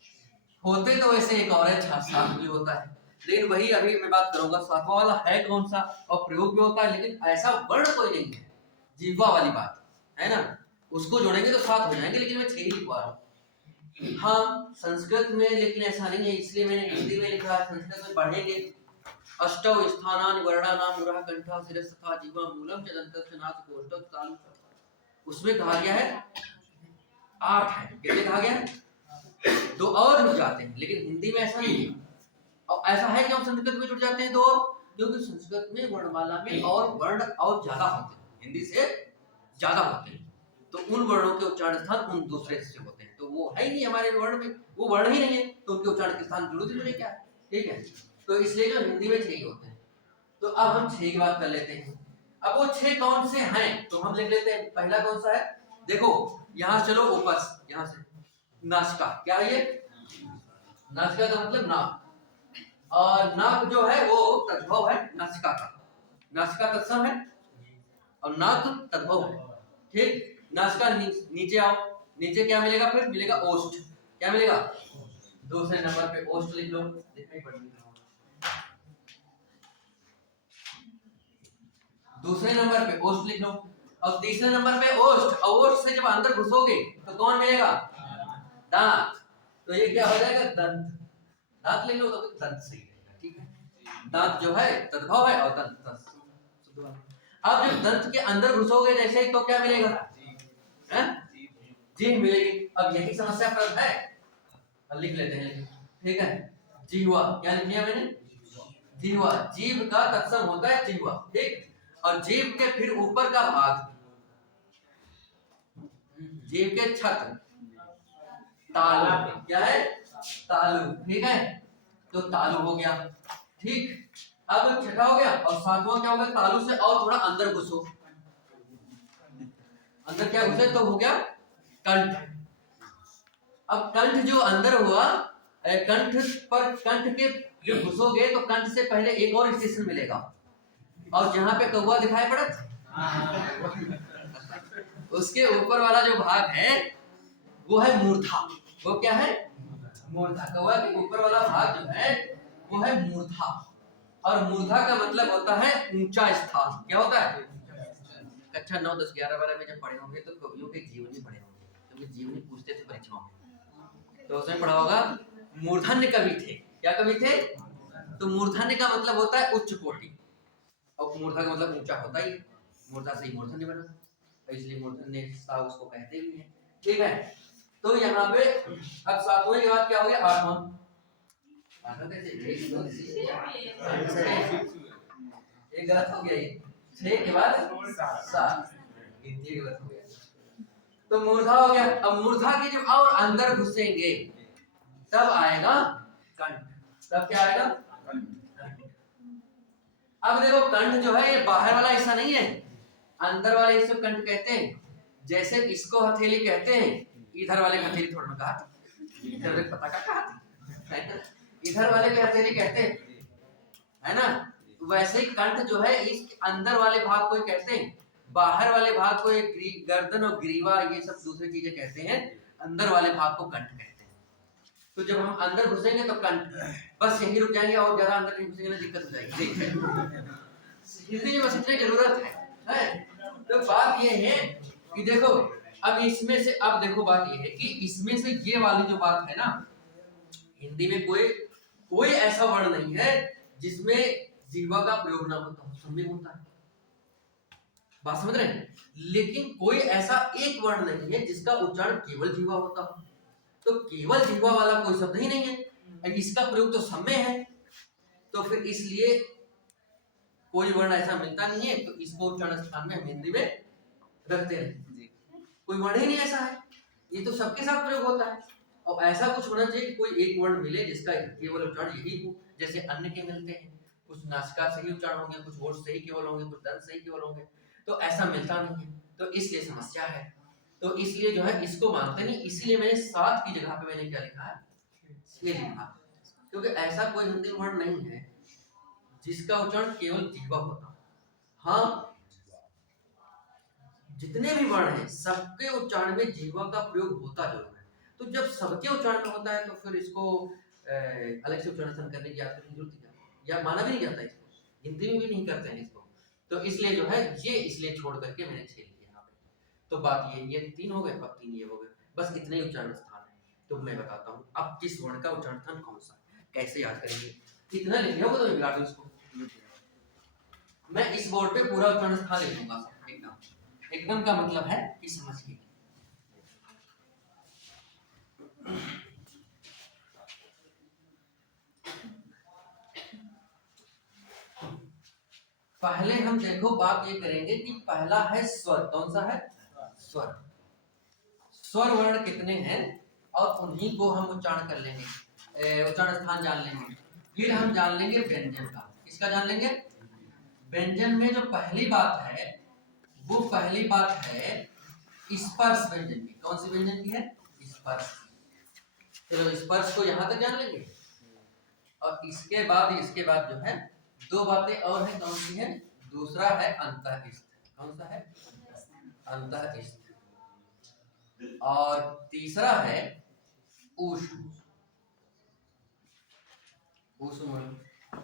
होते तो वैसे एक और है, 7 भी होता है, लेकिन वही अभी मैं बात करूंगा 7वां वाला है कौन सा, और प्रयोग भी होता है, लेकिन ऐसा वर्ण कोई नहीं है। जीवा वाली बात है ना, उसको जोड़ेंगे तो 7 हो जाएंगे, लेकिन मैं 6 ही लिखवा रहा हूँ। हाँ, संस्कृत में लेकिन ऐसा नहीं है, इसलिए मैंने हिंदी में लिखा है। संस्कृत में पढ़ेंगे, अष्टौ स्थानानि वर्णानां मुरः कंठः शिरस्तथा जीवा मूलम च दन्तस्य नासिको कोष्ठौ तालु च। उसमें कहा गया है 8 है। कितने कहा गया है? 2 और जुड़ जाते हैं, लेकिन हिंदी में ऐसा नहीं है। और ऐसा है कि हम संस्कृत में जुड़ जाते हैं 2 और, क्योंकि संस्कृत में वर्णमाला में और वर्ण और ज्यादा होते हैं, हिंदी से ज्यादा होते हैं। तो उन वर्णों के उच्चारण स्थान उन दूसरे से होते हैं, तो वो है ही नहीं हमारे वर्ण में, वो वर्ण ही नहीं है, तो उनके उच्चारण के स्थान जरूरत ही नहीं क्या है। ठीक है, तो इसलिए जो हिंदी में 6 होते हैं। तो अब हम 6 की बात कर लेते हैं। अब वो 6 कौन से हैं, तो हम लिख लेते हैं। पहला कौन सा है? देखो यहाँ चलो ऊपर, यहाँ से नासिका। क्या है ये? नासिका का मतलब नाक, और नाक जो है वो तद्भव है नासिका का। नासिका तत्सम है और नाक तद्भव है। ठीक, नासिका नीचे आओ, नीचे क्या मिलेगा? फिर मिलेगा ओष्ठ। क्या मिलेगा? दूसरे नंबर पे ओष्ठ लिख लो। दूसरे नंबर पे ओष्ठ लिख लो, और तीसरे नंबर पे ओष्ठ, और ओष्ठ से जब अंदर घुसोगे तो कौन मिलेगा? दांत। तो ये क्या हो जाएगा? दंत। दांत लिख लो तो दंत सही रहेगा। ठीक है, दांत जो है तद्भव है और दंत शुद्ध। अब जब दंत के अंदर घुसोगे जैसे ही, तो क्या मिलेगा? जीभ मिलेगी। अब यही समस्या प्रद है, अब लिख लेते हैं। ठीक है, जीवा। क्या लिख लिया मैंने? जीवा। जीभ का तत्सम होता है जीवा। ठीक, और जीभ के फिर ऊपर का भाग, जीभ के छत, तालु। क्या है? तालु। ठीक है, तो तालु हो गया। ठीक, अब छठा हो गया, और 7वां क्या होगा? तालु से और थोड़ा अंदर घुसो। अंदर क्या घुसे? तो हो गया कंठ। अब कंठ जो अंदर हुआ, कंठ पर, कंठ के जो घुसोगे तो कंठ से पहले एक और स्टेशन मिलेगा, और जहां पे कौवा दिखाई पड़त, उसके ऊपर वाला जो भाग है वो है मूर्धा। वो क्या है? मूर्धा। कौवा के ऊपर वाला भाग जो है वो है मूर्धा, और मूर्धा का मतलब होता है ऊंचा स्थान। क्या होता है? कक्षा 9, 10, 11, 12 में जब पढ़े होंगे तो कवियों के जीवनी पढ़े होंगे, क्योंकि जीवनी पूछते थे परीक्षाओं में, तो उसमें पढ़ा होगा मूर्धन्य कवि थे। क्या कवि थे? तो मूर्धन्य का मतलब होता है उच्च कोटि, और मूर्धा का मतलब ऊंचा होता ही, मूर्धा से ही मूर्धन्य बना, तो इसलिए मूर्धन्य सा उसको कहते भी हैं। ठीक है, तो यहाँ पे अब 7वें के बाद क्या हो गया? 8वां। एक गलत हो गया, ये 6 के बाद 7, ये गलत हो गया। तो मूर्धा हो गया। अब मूर्धा के जब और अंदर घुसेंगे तब आएगा कंठ। तब क्या आएगा? अब देखो कंठ जो है ये बाहर वाला हिस्सा नहीं है, अंदर वाले हिस्से को कंठ कहते हैं। जैसे इसको हथेली कहते हैं, इधर वाले को हथेली थोड़ा कहा, इधर पता का कहा, इधर वाले को हथेली कहते हैं। है ना। वैसे ही कंठ जो है इस अंदर वाले भाग को कहते हैं, बाहर वाले भाग को गर्दन और ग्रीवा ये सब दूसरी चीजें कहते हैं, अंदर वाले भाग को कंठ कहते हैं। तो जब हम अंदर घुसेंगे तो कंठ, बस यही रुक जाएंगे और ज्यादा अंदर नहीं घुसेंगे ना दिक्कत हो जाएगी। हिंदी में बस इतनी जरूरत है। तो बात ये है कि देखो अब इसमें से, अब देखो बात ये है कि इसमें से ये वाली जो बात है ना, हिंदी में कोई ऐसा वर्ण नहीं है जिसमें जीवा का प्रयोग ना होता हो, सब में होता है, बात समझ रहे हैं। लेकिन कोई ऐसा एक वर्ण नहीं है जिसका उच्चारण केवल जीवा होता हो। तो केवल जीवा वाला कोई शब्द ही नहीं है, इसका प्रयोग तो सब में है। तो फिर इसलिए कोई वर्ण ऐसा मिलता नहीं है, तो इसको उच्चारण स्थान में हम हिंदी में रखते रहे। कोई वर्ण ही नहीं ऐसा है, ये तो सबके साथ प्रयोग होता है। और ऐसा कुछ होना चाहिए कोई एक वर्ण मिले जिसका केवल उच्चारण यही हो, जैसे अन्य के मिलते हैं, कुछ नासिका से ही उच्चारण होंगे, कुछ होठ से ही केवल होंगे, कुछ दंत से ही केवल होंगे, तो ऐसा मिलता नहीं है, तो इसलिए समस्या है। तो इसलिए जो है इसको मानते नहीं, इसीलिए मैंने 7 की जगह पे मैंने क्या लिखा है, 6 लिखा, क्योंकि ऐसा कोई हिंदी वर्ण नहीं है जिसका उच्चारण केवल जीवा होता। हाँ, जितने भी वर्ण हैं सबके उच्चारण में जीवा का प्रयोग होता जरूर है। तो जब सबके उच्चारण में होता है तो फिर इसको अलग से उच्चारण करने की जरूरत नहीं, या माना भी नहीं जाता इसको, हिंदी में भी नहीं करते हैं इसको। तो इसलिए जो है ये इसलिए छोड़ करके मैंने 6 लिया यहाँ पे। तो बात ये 3 हो गए, अब 3 ये हो गए, बस इतने उच्चारण स्थान है। तो मैं बताता हूँ अब किस वर्ण का उच्चारण स्थान कौन सा है, कैसे याद करेंगे। इतना लिख लिया होगा तो बिगाड़ दो इसको। मैं इस बोर्ड पे पूरा उच्चारण स्थान लिख दूंगा एकदम का मतलब है कि समझिए। पहले हम देखो बात ये करेंगे कि पहला है स्वर, कौन सा है, स्वर। स्वर वर्ण कितने हैं और उन्हीं को हम उच्चारण कर लेंगे, उच्चारण स्थान जान लेंगे। फिर हम जान लेंगे व्यंजन का, किसका जान लेंगे, व्यंजन में जो पहली बात है वो पहली बात है स्पर्श व्यंजन की। कौन सी व्यंजन की है, स्पर्श। चलो स्पर्श को यहां तक जान लेंगे। और इसके बाद जो है 2 बातें और हैं, कौन सी है, दूसरा है अंतःस्थ, कौन सा है, अंतःस्थ, और तीसरा है ऊष्म,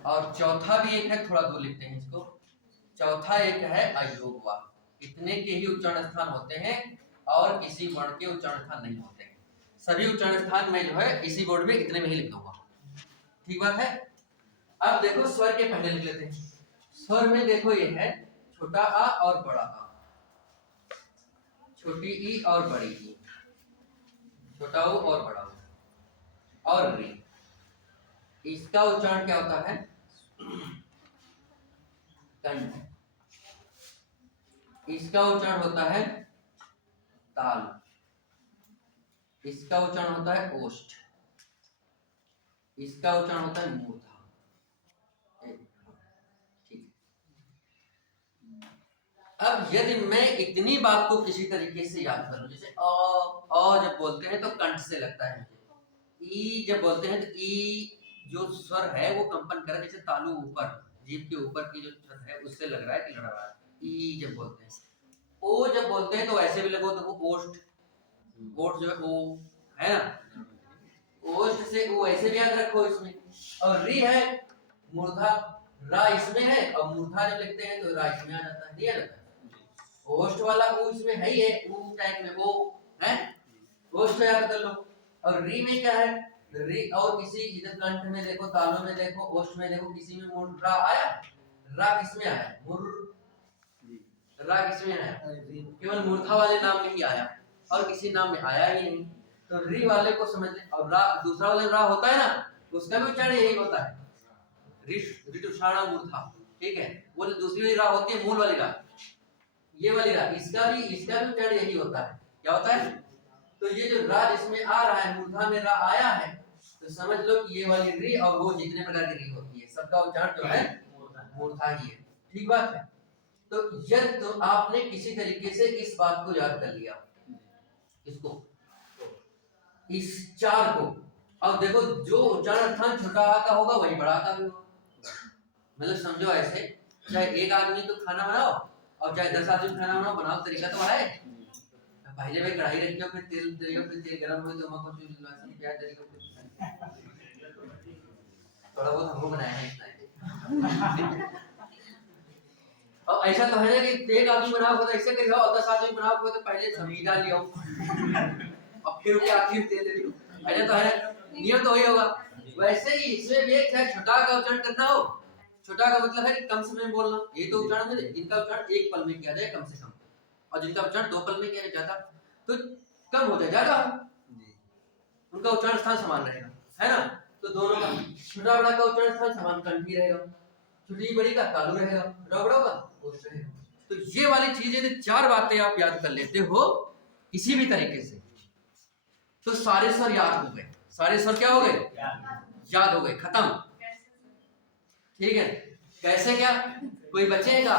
और चौथा भी एक है, थोड़ा दूर लिखते हैं इसको, चौथा एक है अयोगवा। इतने के ही उच्चारण स्थान होते हैं और किसी वर्ण के उच्चारण स्थान नहीं होते हैं। सभी उच्चारण स्थान में जो है इसी बोर्ड में इतने में ही लिख दूंगा, ठीक बात है। अब देखो स्वर के पहले लिख लेते हैं। स्वर में देखो ये है छोटा आ और बड़ा आ, छोटी ई और बड़ी ई, छोटा ऊ और बड़ा ऊ, और री। इसका उच्चारण क्या होता है, कंठ। इसका उच्चारण होता है ताल, इसका उच्चारण होता है ओष्ठ, इसका उच्चारण होता है मूर्धा। अब यदि मैं इतनी बात को किसी तरीके से याद करूं, जैसे अ जब बोलते हैं तो कंठ से लगता है, ई जब बोलते हैं तो ई जो स्वर है वो कंपन कर रहा है, जैसे तालु ऊपर जीभ के ऊपर की जो छत है उससे लग रहा है कि लड़ रहा है, ई जब बोलते हैं। ओ जब बोलते हैं तो ऐसे भी लगो तो वो ओष्ठ, ओष्ठ जो है ओ है ना, ओष्ठ से ओ ऐसे भी याद रखो इसमें। और री है मूर्धा, रा इसमें है और मूर्धा जब लिखते हैं तो रा इसमें आ जाता है, नहीं आ जाता। ओष्ठ वाला ओ इसमें है ही है, ऊ टाइप में ओ है, ओष्ठ याद कर लो। और री में क्या है, री और किसी इधर कंठ में देखो, तालों में देखो, ओष्ठ में देखो, किसी में मूर्ध रा आया, रा किसमें आया, मूर्ध, रा किसमें आया, केवल मूर्धा वाले नाम में ही आया और किसी नाम में आया ही नहीं। तो री वाले को समझ ले। और रा दूसरा वाला रा होता है ना, उसका भी उच्चारण यही होता है, ऋतुषाणा मूर्धा, ठीक है। वो दूसरी वाली रा होती है मूल वाली रा, ये वाली रा, इसका भी उच्चारण यही होता है, क्या होता है। तो ये जो रा जिसमें आ रहा है, मूर्धा में रा आया है, तो समझ लो कि ये वाली री और वो जितने प्रकार की री होती है सबका उच्चारण जो है मूर्धा ही है, ठीक बात है। तो यदि तो आपने किसी तरीके से इस बात को याद कर लिया, इसको, इस 4 को। अब देखो जो उच्चारण स्थान छोटा आ का होगा वही बड़ा आ का भी होगा, मतलब समझो ऐसे, चाहे एक आदमी तो खाना बनाओ और चाहे 10 आदमी खाना बनाओ, बनाओ तरीका तो बड़ा है। पहले भाई कढ़ाई रखियो, फिर तेल दरियो, फिर तेल गरम हो तो मको चीज लहसुन प्याज दरियो, थोड़ा बहुत हमको बनाया है इतना। और ऐसा तो है कि एक आदमी बनाओ तो ऐसे करियो, और 10 आदमी बनाओ तो पहले सब्जी डाल लियो और फिर उसके आखिर तेल दे दियो। ऐसा तो है, नियम तो वही होगा। वैसे ही इसमें भी एक है, छोटा का उच्चारण करना हो, छोटा का मतलब है कि कम समय में बोलना। ये तो उच्चारण में जिनका उच्चारण एक पल में किया जाए कम से कम, और जिनका उच्चारण 2 पल में किया जाए ज्यादा, तो कम हो जाए ज्यादा, उनका उच्चारण स्थान समान रहेगा, है ना। तो दोनों का छोटा बड़ा का उच्चारण स्थान समान कंठ ही रहेगा, छोटी बड़ी का तालु रहेगा, बड़ा का ओष्ठ रहेगा। तो ये वाली चीजें 4 बातें आप याद कर लेते हो किसी भी तरीके से, तो सारे स्वर याद हो गए। सारे स्वर क्या हो गए? याद हो गए, खत्म। ठीक है, कैसे क्या कोई बचेगा?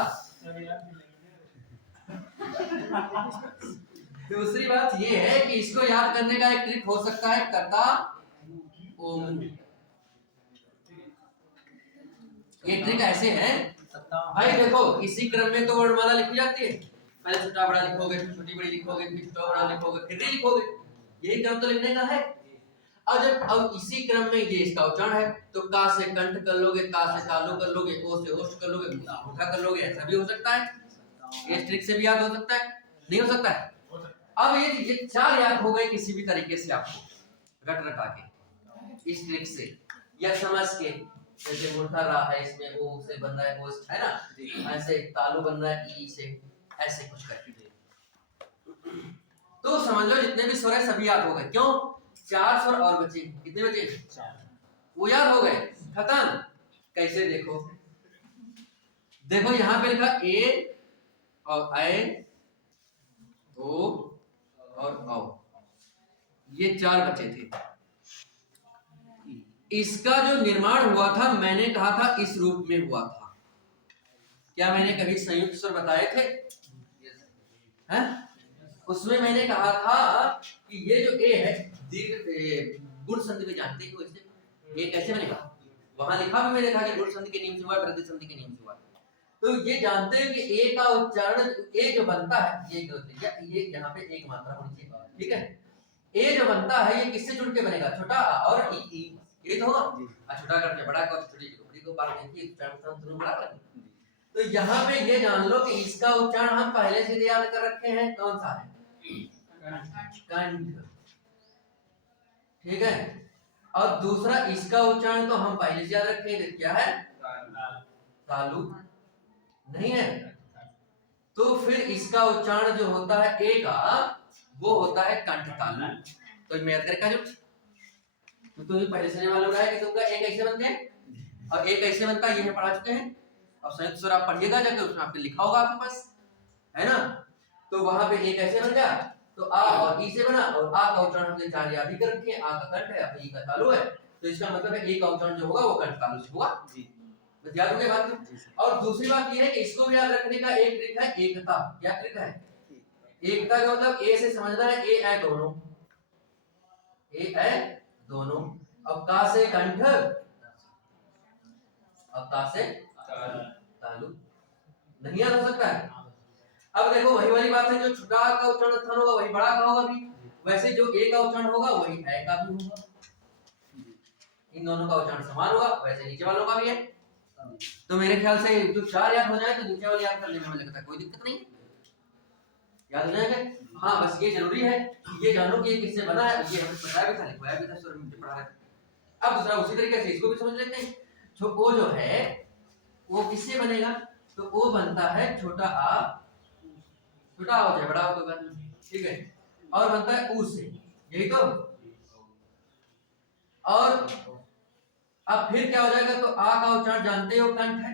दूसरी बात ये है कि इसको याद करने का एक ट्रिक हो सकता है, कर्ता ओम। ये ट्रिक ऐसे है भाई, देखो इसी क्रम में तो वर्णमाला लिखी जाती है, पहले छोटा बड़ा लिखोगे, फिर छोटी बड़ी लिखोगे, फिर छोटा बड़ा लिखोगे, फिर लिखोगे, यही क्रम तो लिखने का है। अब इसी क्रम में ये इसका उच्चारण है, तो का से कंठ कर लोगे, ता से तालु कर लोगे, ओ से ओष्ठ कर लोगे, उठा कर लोगे, ऐसा भी हो सकता है। ये ट्रिक से भी याद हो सकता है, नहीं हो सकता है? अब ये 4 याद हो गए किसी भी तरीके से आपको रट रटा के, इस ट्रिक से या समझ के। जैसे मूर्धा रहा है, इसमें ओ से बन रहा है ओष्ठ, है ना, ऐसे तालु बन रहा है ई से, ऐसे कुछ करके तो समझ लो जितने भी स्वर है सभी याद हो गए। क्यों? 4 स्वर और बचे, कितने बचे? 4, वो याद हो गए, खत्म। कैसे? देखो देखो यहाँ पे लिखा ए और ए, ओ और औ, ये 4 बचे थे। इसका जो निर्माण हुआ था, मैंने कहा था इस रूप में हुआ था। क्या मैंने कभी संयुक्त स्वर बताए थे? हैं? उसमें मैंने कहा था कि ये जो ए है दीर्घ गुण संधि में, जानते हो इसे ए कैसे बनेगा? वहां लिखा भी मैंने था कि गुण संधि के नियम से हुआ, वृद्धि संधि के नियम से हुआ। तो ये जानते हैं कि ए का उच्चारण, ए जो बनता है, ये यहाँ पे एक मात्रा होनी चाहिए, ठीक है। ए जो बनता है ये किससे जुड़ के बनेगा? छोटा और ई, ये तो होगा। छोटा करके बड़ा कर, छोटी बड़ी को बात देखिए, उच्चारण दोनों बड़ा कर। तो यहाँ पे ये जान लो कि इसका उच्चारण हम पहले से याद कर रखे हैं, कौन सा है? कंठ, ठीक है। और दूसरा इसका उच्चारण तो हम पहले से याद रखे हैं, क्या है? तालु, नहीं है? तो फिर इसका उच्चारण जो होता है ए का, वो होता है कंठ तालु। तो मैं याद करके जो तो तुम्हें पहले से मालूम है कि तुमका ए कैसे बनते हैं और ए कैसे बनता है, ये पढ़ा चुके हैं। और संयुक्त स्वर आप पढ़िएगा जाके, उसमें आपके लिखा होगा आपके पास, है ना। तो वहां पे ए कैसे बन गया? तो आ और ई से बना, और आ का उच्चारण हमने 4 याद ही कर रखे हैं। आ का कंठ है, ई का तालु है, तो इसका मतलब है ए का उच्चारण जो होगा वो कंठ तालु से होगा जी। बस याद हो गई बात। और दूसरी बात ये है कि इसको भी याद रखने का एक ट्रिक है, एकता। क्या ट्रिक है? एकता का मतलब ए से समझना है ए है दोनों, ए है दोनों। अब का से कंठ, अब ता से तालु, नहीं याद हो सकता है? अब देखो वही वाली बात है, जो छोटा का उच्चारण स्थान होगा वही बड़ा का होगा भी, वैसे जो ए का उच्चारण होगा वही ए का भी होगा। इन दोनों का उच्चारण समान होगा, वैसे नीचे वालों का भी है। तो मेरे ख्याल से जो 4 याद हो जाए तो नीचे वाले याद कर लेने में लगता है कोई दिक्कत नहीं, याद हो जाएगा। हाँ बस ये जरूरी है ये जानो कि ये किससे बना है, ये हमें पता भी था, लिखवाया भी था, स्वर में पढ़ा है। अब दूसरा उसी तरीके से इसको भी समझ लेते हैं। ओ जो है वो किससे बनेगा? तो ओ बनता है छोटा आ, छोटा हो जाए बड़ा हो कोई बात नहीं, ठीक है, और बनता है ऊ से, यही तो। और अब फिर क्या हो जाएगा? तो आ का उच्चारण जानते हो कंठ है,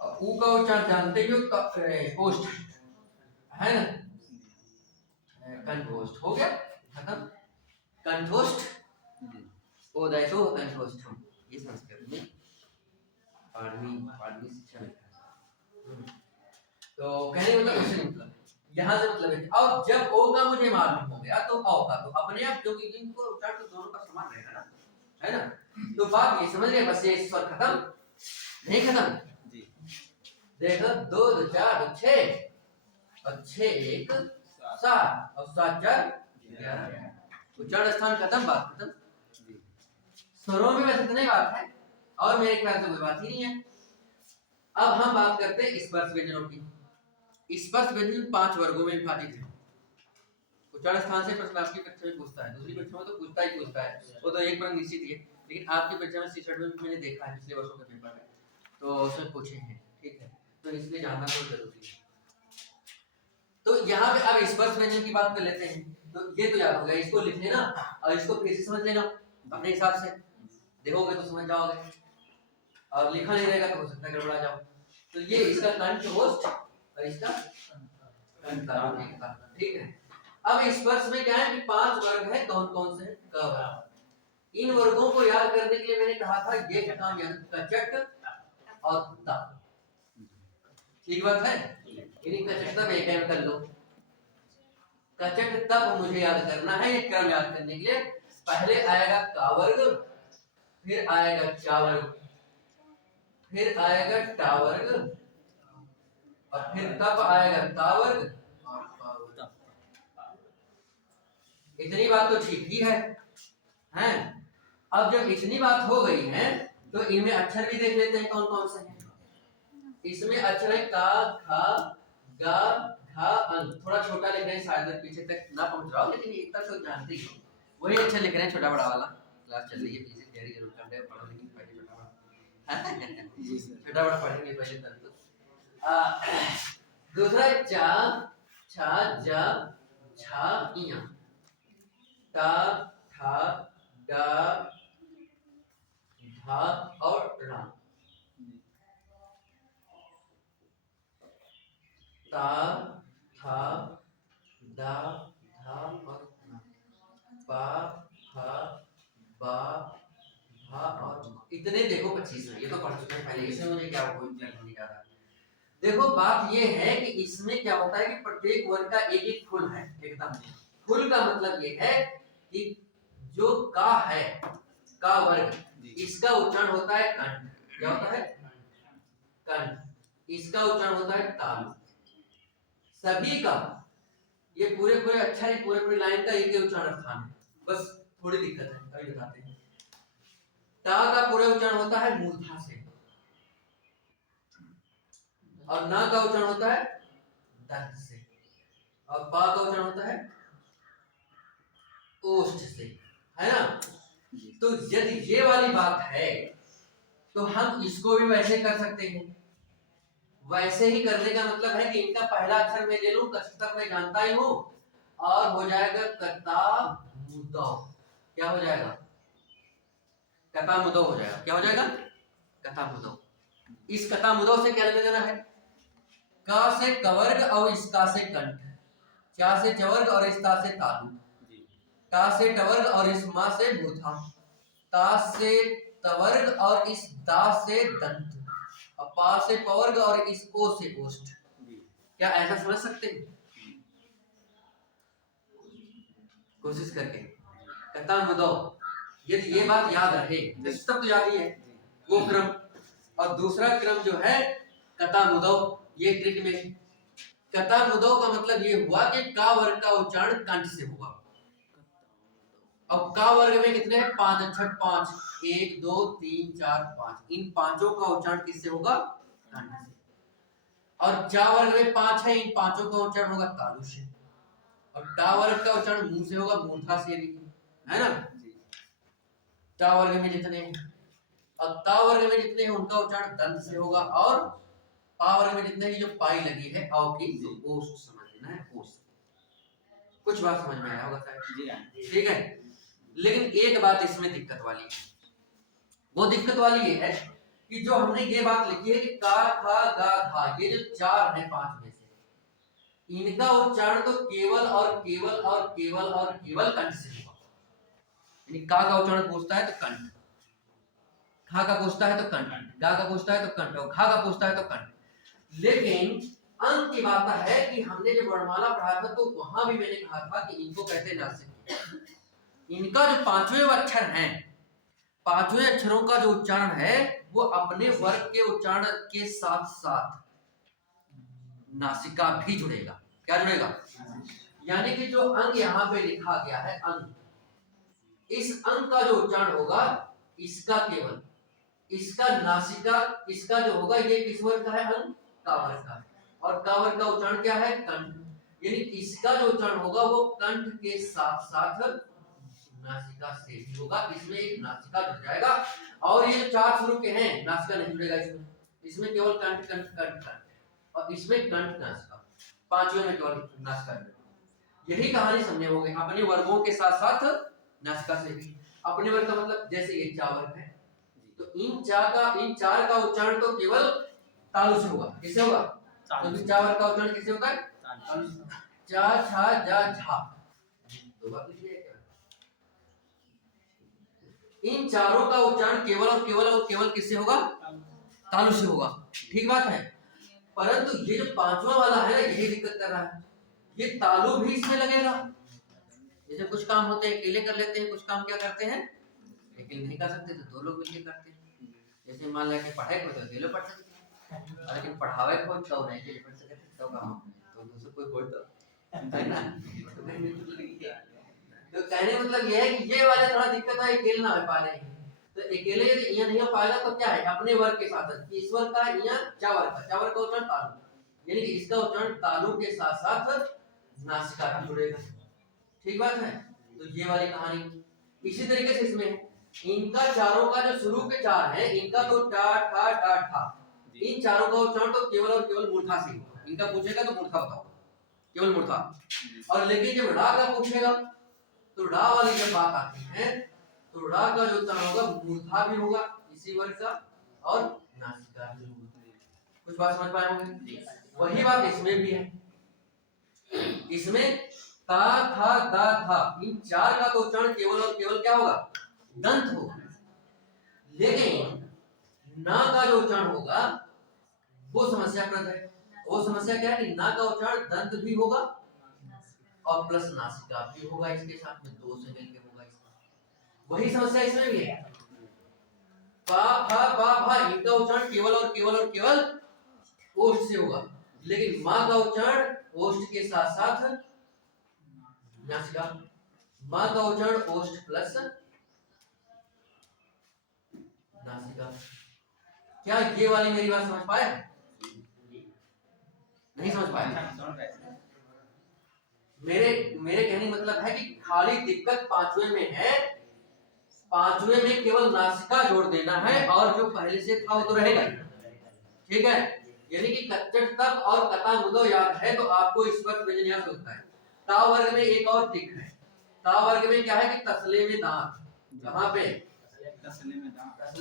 ऊ का उच्चारण जानते हो ओष्ठ है ना, कंठोष्ठ हो गया, खत्म। कंठोष्ठ ओदय तो कंठोष्ठम, ये संस्कृत में पाणिनि शिक्षा में था। तो कहने मतलब उससे मतलब यहाँ से मतलब है। और जब ओ का मुझे मालूम हो गया तो औ का तो अपने आप, क्योंकि इनको उच्चारण तो दोनों का समान रहेगा ना, है ना। तो बात ये समझ गए, बस ये स्वर खत्म नहीं खत्म जी। देखो 2 2 4 2 6 और 6 1 7 और 7 4 11 उच्चारण स्थान खत्म, बात खत्म। स्वरों में बस इतनी बात है और मेरे ख्याल से कोई बात ही नहीं है। अब हम बात करते हैं स्पर्श व्यंजनों की। स्पर्श व्यंजन 5 वर्गों में विभाजित है। उच्चारण स्थान से प्रश्न आपकी परीक्षा में पूछता है, दूसरी परीक्षा में तो पूछता है, वो तो एक बार निश्चित ही है, लेकिन आपकी परीक्षा में 66 में मैंने देखा है पिछले वर्षों के पेपर में, तो उसमें पूछे हैं, ठीक है, तो इसलिए जानना बहुत जरूरी है। तो यहाँ पे अब स्पर्श व्यंजन की बात कर लेते हैं। तो ये तो याद हो गया, इसको लिख लेना और इसको फिर से समझ लेना अपने हिसाब से, देखोगे तो समझ जाओगे, और लिखा नहीं रहेगा तो हो सकता है गड़बड़ा जाओ। तो ये इसका कंठ होस्ट और इसका कंठ, ठीक है। अब स्पर्श में क्या है कि 5 वर्ग है, कौन कौन से हैं? क वर्ग। इन वर्गों को याद करने के लिए मैंने कहा था ये काम कचट और ता, ठीक बात है। इन्हीं कचट तब एक टाइम कर लो। कचट तब मुझे याद करना है, ये क्रम याद करने के लिए पहले आएगा का वर्ग, फिर आएगा चा वर्ग, फिर आएगा टा वर्ग, और फिर तब आएगा ता वर्ग और पा वर्ग। इतनी बात तो ठीक ही है, हैं? अब जब इतनी बात हो गई है तो इनमें अक्षर भी देख लेते हैं कौन कौन से हैं। इसमें अक्षर है का, खा, गा, घा, अं। थोड़ा छोटा लिख रहे हैं, शायद पीछे तक ना पहुंच रहा हो, लेकिन एक तक तो जानते ही हो। वही अक्षर लिख रहे हैं, छोटा बड़ा वाला। क्लास चल रही है, पीछे तैयारी जरूर कर रहे हैं, पढ़ो लेकिन पहले छोटा बड़ा जी सर, छोटा बड़ा पढ़ेंगे पहले तक तो। दूसरा चा, छा, जा, छा, इया, ता, था, डा, धा और रा। ता, था, दा, धा और रा। पा, फा, बा, भा और इतने देखो 25 में, ये तो पढ़ चुके हैं पहले, इसमें मुझे क्या कोई नहीं आ रहा। देखो बात ये है कि इसमें क्या होता है कि प्रत्येक वर्ग का एक एक फुल है, एकदम फुल का मतलब ये है कि जो का है, का वर्ग, इसका उच्चारण होता है कंठ। क्या होता है? कंठ। इसका उच्चारण होता है तालु। सभी का, ये पूरे पूरे अच्छा है, पूरे पूरे लाइन का एक ही उच्चारण स्थान है, बस थोड़ी दिक्कत है, अभी बताते हैं। ता का पूरा उच्चारण होता है मूर्धा से, और ना का उच्चारण होता है दंत से, और पा का उच्चारण होता है ओष्ठ से, है ना। तो यदि ये वाली बात है तो हम इसको भी वैसे कर सकते हैं। वैसे ही करने का मतलब है कि इनका पहला अक्षर मैं ले लूं, कष्ट तक मैं जानता ही हूं, और हो जाएगा कता मुदौ। क्या हो जाएगा? कता मुदौ हो जाएगा। क्या हो जाएगा? कता मुदौ। इस कता मुदौ से क्या लेना है? का से कवर्ग और इसका से कंठ, चा से चवर्ग और इसका से तालु, ता से टवर्ग और इस मा से मूर्धा, ता से तवर्ग और इस दा से दंत, और पा से पवर्ग और इस ओ से ओष्ठ। क्या ऐसा समझ सकते हैं? कोशिश करके कता मुदौ, यदि ये बात याद रहे तब तो याद ही है वो क्रम। और दूसरा क्रम जो है कता मुदौ, ये ट्रिक में कता मुदौ का मतलब ये हुआ कि का वर्ग का उच्चारण कंठ से हुआ। अब का वर्ग में कितने हैं? 5 अक्षर, 5, 1 2 3 4 5, इन पांचों का उच्चारण किससे होगा? कंठ से। और चा वर्ग में 5 है, इन पांचों का उच्चारण होगा तालु से, और टा वर्ग का उच्चारण मुंह से होगा, मूर्धा से, है ना। टा वर्ग में जितने हैं, और ता वर्ग में जितने हैं उनका उच्चारण दंत से होगा, और पा वर्ग में जितने हैं जो पाई लगी है औ की, जो ओष्ठ समझ लेना है, ओष्ठ। कुछ बात समझ में आया होगा शायद, ठीक है। लेकिन एक बात इसमें दिक्कत वाली है, वो दिक्कत वाली ये है कि जो हमने ये बात लिखी है कि का, खा, गा, घा, ये जो 4 है 5 में से, इनका उच्चारण तो केवल और केवल और केवल और केवल कंठ से होगा। यानी का उच्चारण पूछता है तो कंठ, खा का पूछता है तो कंठ, गा का पूछता है तो कंठ, और घा का पूछता है तो कंठ। लेकिन अंत की बात है कि हमने जब वर्णमाला पढ़ा था तो वहां भी मैंने कहा था कि इनको कहते हैं नासिक। इनका जो 5वें अक्षर हैं पांचवें अक्षरों का जो उच्चारण है वो अपने वर्ग के उच्चारण के साथ साथ नासिका भी जुड़ेगा। क्या जुड़ेगा? यानी कि जो अंग यहाँ पे लिखा गया है अंग, इस अंग का जो उच्चारण होगा इसका केवल इसका नासिका इसका जो होगा ये किस वर्ग का है? अंग का वर्ग का। और का वर्ग का उच्चारण क्या है? कंठ। यानी इसका जो उच्चारण होगा वो कंठ के साथ साथ नासिका से भी होगा। इसमें एक नासिका जुड़ जाएगा। और ये चार शुरू के हैं नासिका नहीं जुड़ेगा इसमें। इसमें केवल कंठ कंठ कंठ कंठ और इसमें कंठ नासिका। पांचवें में केवल नासिका जुड़ेगा। यही कहानी समझे होंगे। अपने वर्गों के साथ साथ नासिका से भी। अपने वर्ग का मतलब जैसे ये चा वर्ग है तो इन चार का उच्चारण तो केवल तालु से होगा। किससे होगा? क्योंकि चा वर्ग का उच्चारण किससे होता है? तालु से। चा छा जा झा दो बार लिखिए। इन चारों का उच्चारण केवल और केवल किससे होगा? तालु से होगा। ठीक बात है। परंतु ये जो पांचवा वाला है ना यही दिक्कत कर रहा है। ये तालु भी इसमें लगेगा। जैसे कुछ काम होते हैं अकेले कर लेते हैं, कुछ काम क्या करते हैं अकेले नहीं कर सकते तो दो लोग मिलकर करते हैं। जैसे मान लिया कि पढ़ाई को तो अकेले पढ़ सकते हैं लेकिन पढ़ावे को तो नहीं अकेले पढ़ सकते तो काम तो दूसरा कोई बोल तो है ना। तो कहने मतलब ये है कि ये वाला थोड़ा दिक्कत है, अकेले ना हो पा रहे हैं। तो अकेले यदि ये नहीं हो पाएगा तो क्या है? अपने वर्ग के साथ ईश्वर का यहाँ चावर का उच्चारण तालु, यानी कि इसका उच्चारण तालु के साथ साथ नासिका भी जुड़ेगा। ठीक बात है। तो ये वाली कहानी इसी तरीके से इसमें इनका चारों का जो शुरू के चार है इनका तो टा ठा डा ठा, इन चारों का उच्चारण तो केवल और केवल मूर्धा से होगा। इनका पूछेगा तो मूर्धा बताओ, केवल मूर्धा। और लेकिन जब रा का पूछेगा तो रा वाली जब बात आती है तो रा का जो उच्चारण होगा मूर्धा भी होगा इसी वर्ग का और नासिका भी होगा। कुछ बात समझ पाए होंगे? वही बात इसमें भी है। इसमें ता था दा था इन चार का तो उच्चारण केवल और केवल क्या होगा? दंत होगा। लेकिन ना का जो उच्चारण होगा वो समस्याप्रद है। वो समस्या क्या है कि ना का उच्चारण दंत भी होगा और प्लस नासिका भी होगा। इसके साथ में दो से मिलकर होगा। वही समस्या इसमें भी है। पा फा बा भा इनका उच्चारण केवल और केवल ओष्ठ से होगा। लेकिन मां का उच्चारण ओष्ठ के साथ साथ नासिका। मां का उच्चारण ओष्ठ प्लस नासिका। क्या ये वाली मेरी बात समझ पाए? नहीं समझ पाए? मेरे कहने मतलब है कि खाली दिक्कत पांचवे में है। पांचवे में केवल नासिका जोड़ देना है और जो पहले से था वो तो रहेगा। ठीक है। यानी कि कच्चट तक और कता मुदो याद है तो आपको इस वक्त व्यंजन होता है। ता वर्ग में एक और टिक है। ता वर्ग में क्या है कि तसले में दांत। कहां पे? तसले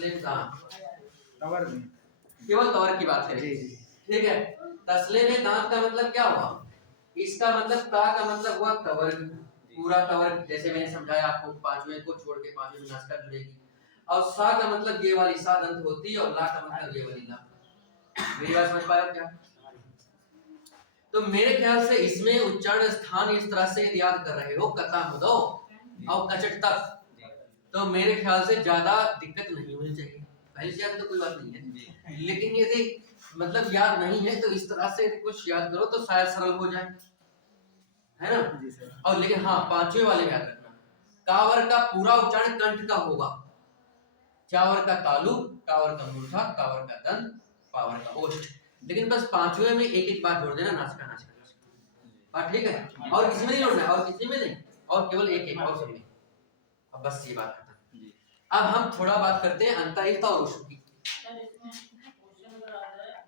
में दांत। तवर में केवल तवर की बात है। ठीक है। तसले में दांत का मतलब क्या हुआ? इसका मतलब ता का मतलब हुआ तवर, पूरा तवर। जैसे मैंने समझाया आपको पांचवें को छोड़ के पांचवें में नासिका जुड़ेगी। और सा का मतलब ये वाली सा दंत होती है और ला का मतलब ये वाली ला। मेरी बात समझ पाए क्या? तो मेरे ख्याल से इसमें उच्चारण स्थान इस तरह से याद कर रहे हो कता मुदो और कचट तक, तो मेरे ख्याल से ज्यादा दिक्कत नहीं होनी चाहिए। पहले से याद तो कोई बात नहीं है। लेकिन यदि मतलब याद नहीं है तो इस तरह से कुछ याद करो तो शायद सरल हो जाए, है ना। और लेकिन हाँ पांचवें वाले में याद रखना कावर का पूरा उच्चारण कंठ का होगा। चावर का तालु, कावर का मूर्धा, कावर का दंत, पावर का ओष्ठ। लेकिन बस पांचवें में एक एक बात जोड़ देना नासिका नासिका। बात ठीक है। और किसी में नहीं जोड़ना है और किसी में नहीं, और केवल एक एक और सब में। अब बस ये बात खत्म। अब हम थोड़ा बात करते हैं अंतरिक्ष और उष्ण की।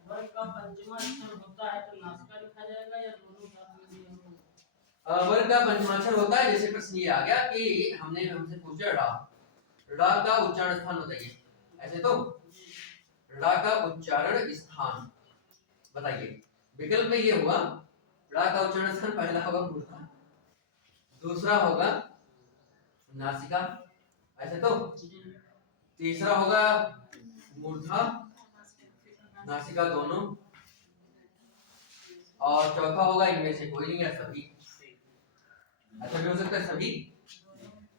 वर्ग का पंचमा अक्षर होता है तो नासिका लिखा जाएगा या दोनों साथ में? वर्ग का पंचमाक्षर होता है। जैसे प्रश्न ये आ गया कि हमसे पूछा रा का उच्चारण स्थान बताइए। ऐसे तो रा का उच्चारण स्थान बताइए। विकल्प में ये हुआ रा का उच्चारण स्थान पहला होगा मूर्धा, दूसरा होगा नासिका, ऐसे तो तीसरा होगा मूर्धा नासिका दोनों, और चौथा होगा इनमें से कोई नहीं है सभी। अच्छा भी हो सकता है सभी।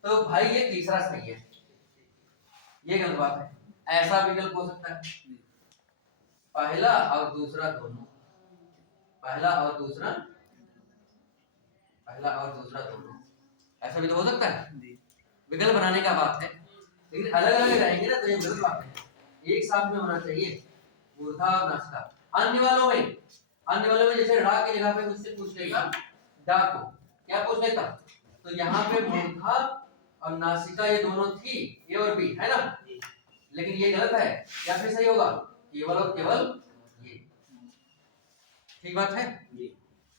तो भाई ये तीसरा सही है। ये गलत बात है। ऐसा विकल्प हो सकता है, पहला और दूसरा दोनों, पहला और दूसरा, पहला और दूसरा दोनों, ऐसा भी तो हो सकता है। विकल्प बनाने का बात है, लेकिन अलग अलग रहेंगे ना तो ये गलत बात है। एक साथ में होना चाहिए मूर्धा और नासिका। अन्य वालों में जैसे रा की जगह पे मुझसे पूछ लेगा डा को, क्या पूछ लेता, तो यहाँ पे मूर्धा और नासिका ये दोनों थी, ए और बी है ना, लेकिन ये गलत है, क्या फिर सही होगा, केवल और केवल ये। ठीक बात है,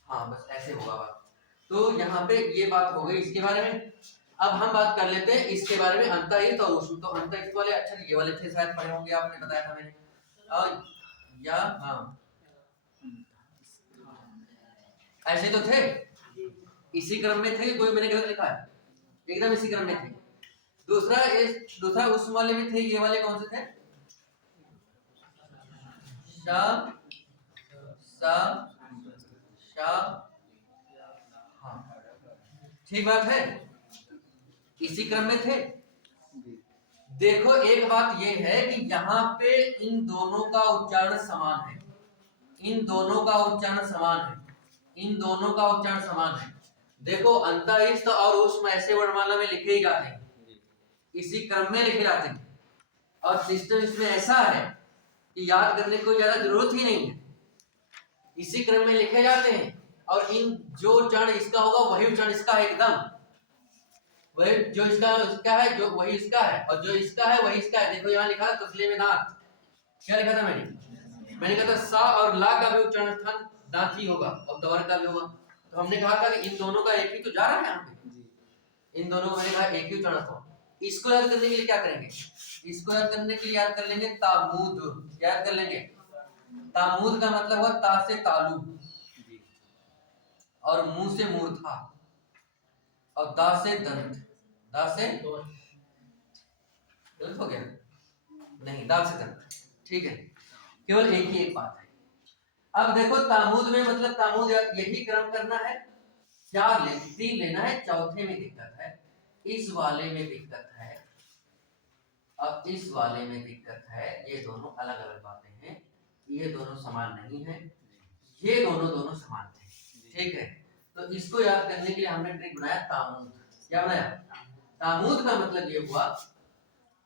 हाँ बस ऐसे होगा बात। तो यहाँ पे ये बात हो गई इसके बारे में। अब हम बात कर लेते हैं इसके बारे में अंतःहित और ऊष्म। तो अंतःहित वाले अक्षर ये वाले थे, शायद पढ़े होंगे, आपने बताया था मैंने, और या हाँ ऐसे तो थे, इसी क्रम में थे, कोई मैंने गलत लिखा है, एकदम इसी क्रम में थे। दूसरा उस वाले में थे, ये वाले कौन से थे, शा सा शा, हाँ ठीक बात है, इसी क्रम में थे। देखो एक बात ये है कि यहाँ पे इन दोनों का उच्चारण समान है, इन दोनों का उच्चारण समान है, इन दोनों का उच्चारण समान है। देखो अंतःस्थ और ऊष्म ऐसे वर्णमाला में लिखे ही जाते हैं, इसी क्रम में लिखे जाते हैं, और सिस्टम इसमें ऐसा है कि याद करने की कोई ज्यादा जरूरत ही नहीं है, इसी क्रम में लिखे जाते हैं। और इन जो उच्चारण इसका होगा वही उच्चारण इसका है, एकदम वही, जो इसका है जो वही इसका है, और जो इसका है वही इसका है। देखो यहाँ लिखा है तस्ले में दांत, क्या लिखा था मैंने कहा था सा और ला का भी उच्चारण स्थान दांत ही होगा, और दवर का भी होगा। तो हमने कहा था कि इन दोनों का एक ही तो जा रहा है यहाँ पे, इन दोनों को मैंने कहा एक ही उच्चारण था। इसको याद करने के लिए क्या करेंगे, इसको याद करने के लिए याद कर लेंगे तामूद, याद कर लेंगे। तामूद का मतलब हुआ ता से तालु, और मुंह से मूर्धा, और दा से दंत, दा से गलत हो गया नहीं, दा से दंत, ठीक है, केवल एक ही एक बात है। अब देखो तामूद में मतलब तामूद यही क्रम करना है, 3 लेना है, चौथे में दिक्कत है, इस वाले में दिक्कत है, अब इस वाले में दिक्कत है, ये दोनों अलग अलग बातें हैं, ये दोनों समान नहीं है, ये दोनों समान थे, ठीक है। तो इसको याद करने के लिए हमने ट्रिक बनाया तामूद। क्या बनाया, तामूद का मतलब ये हुआ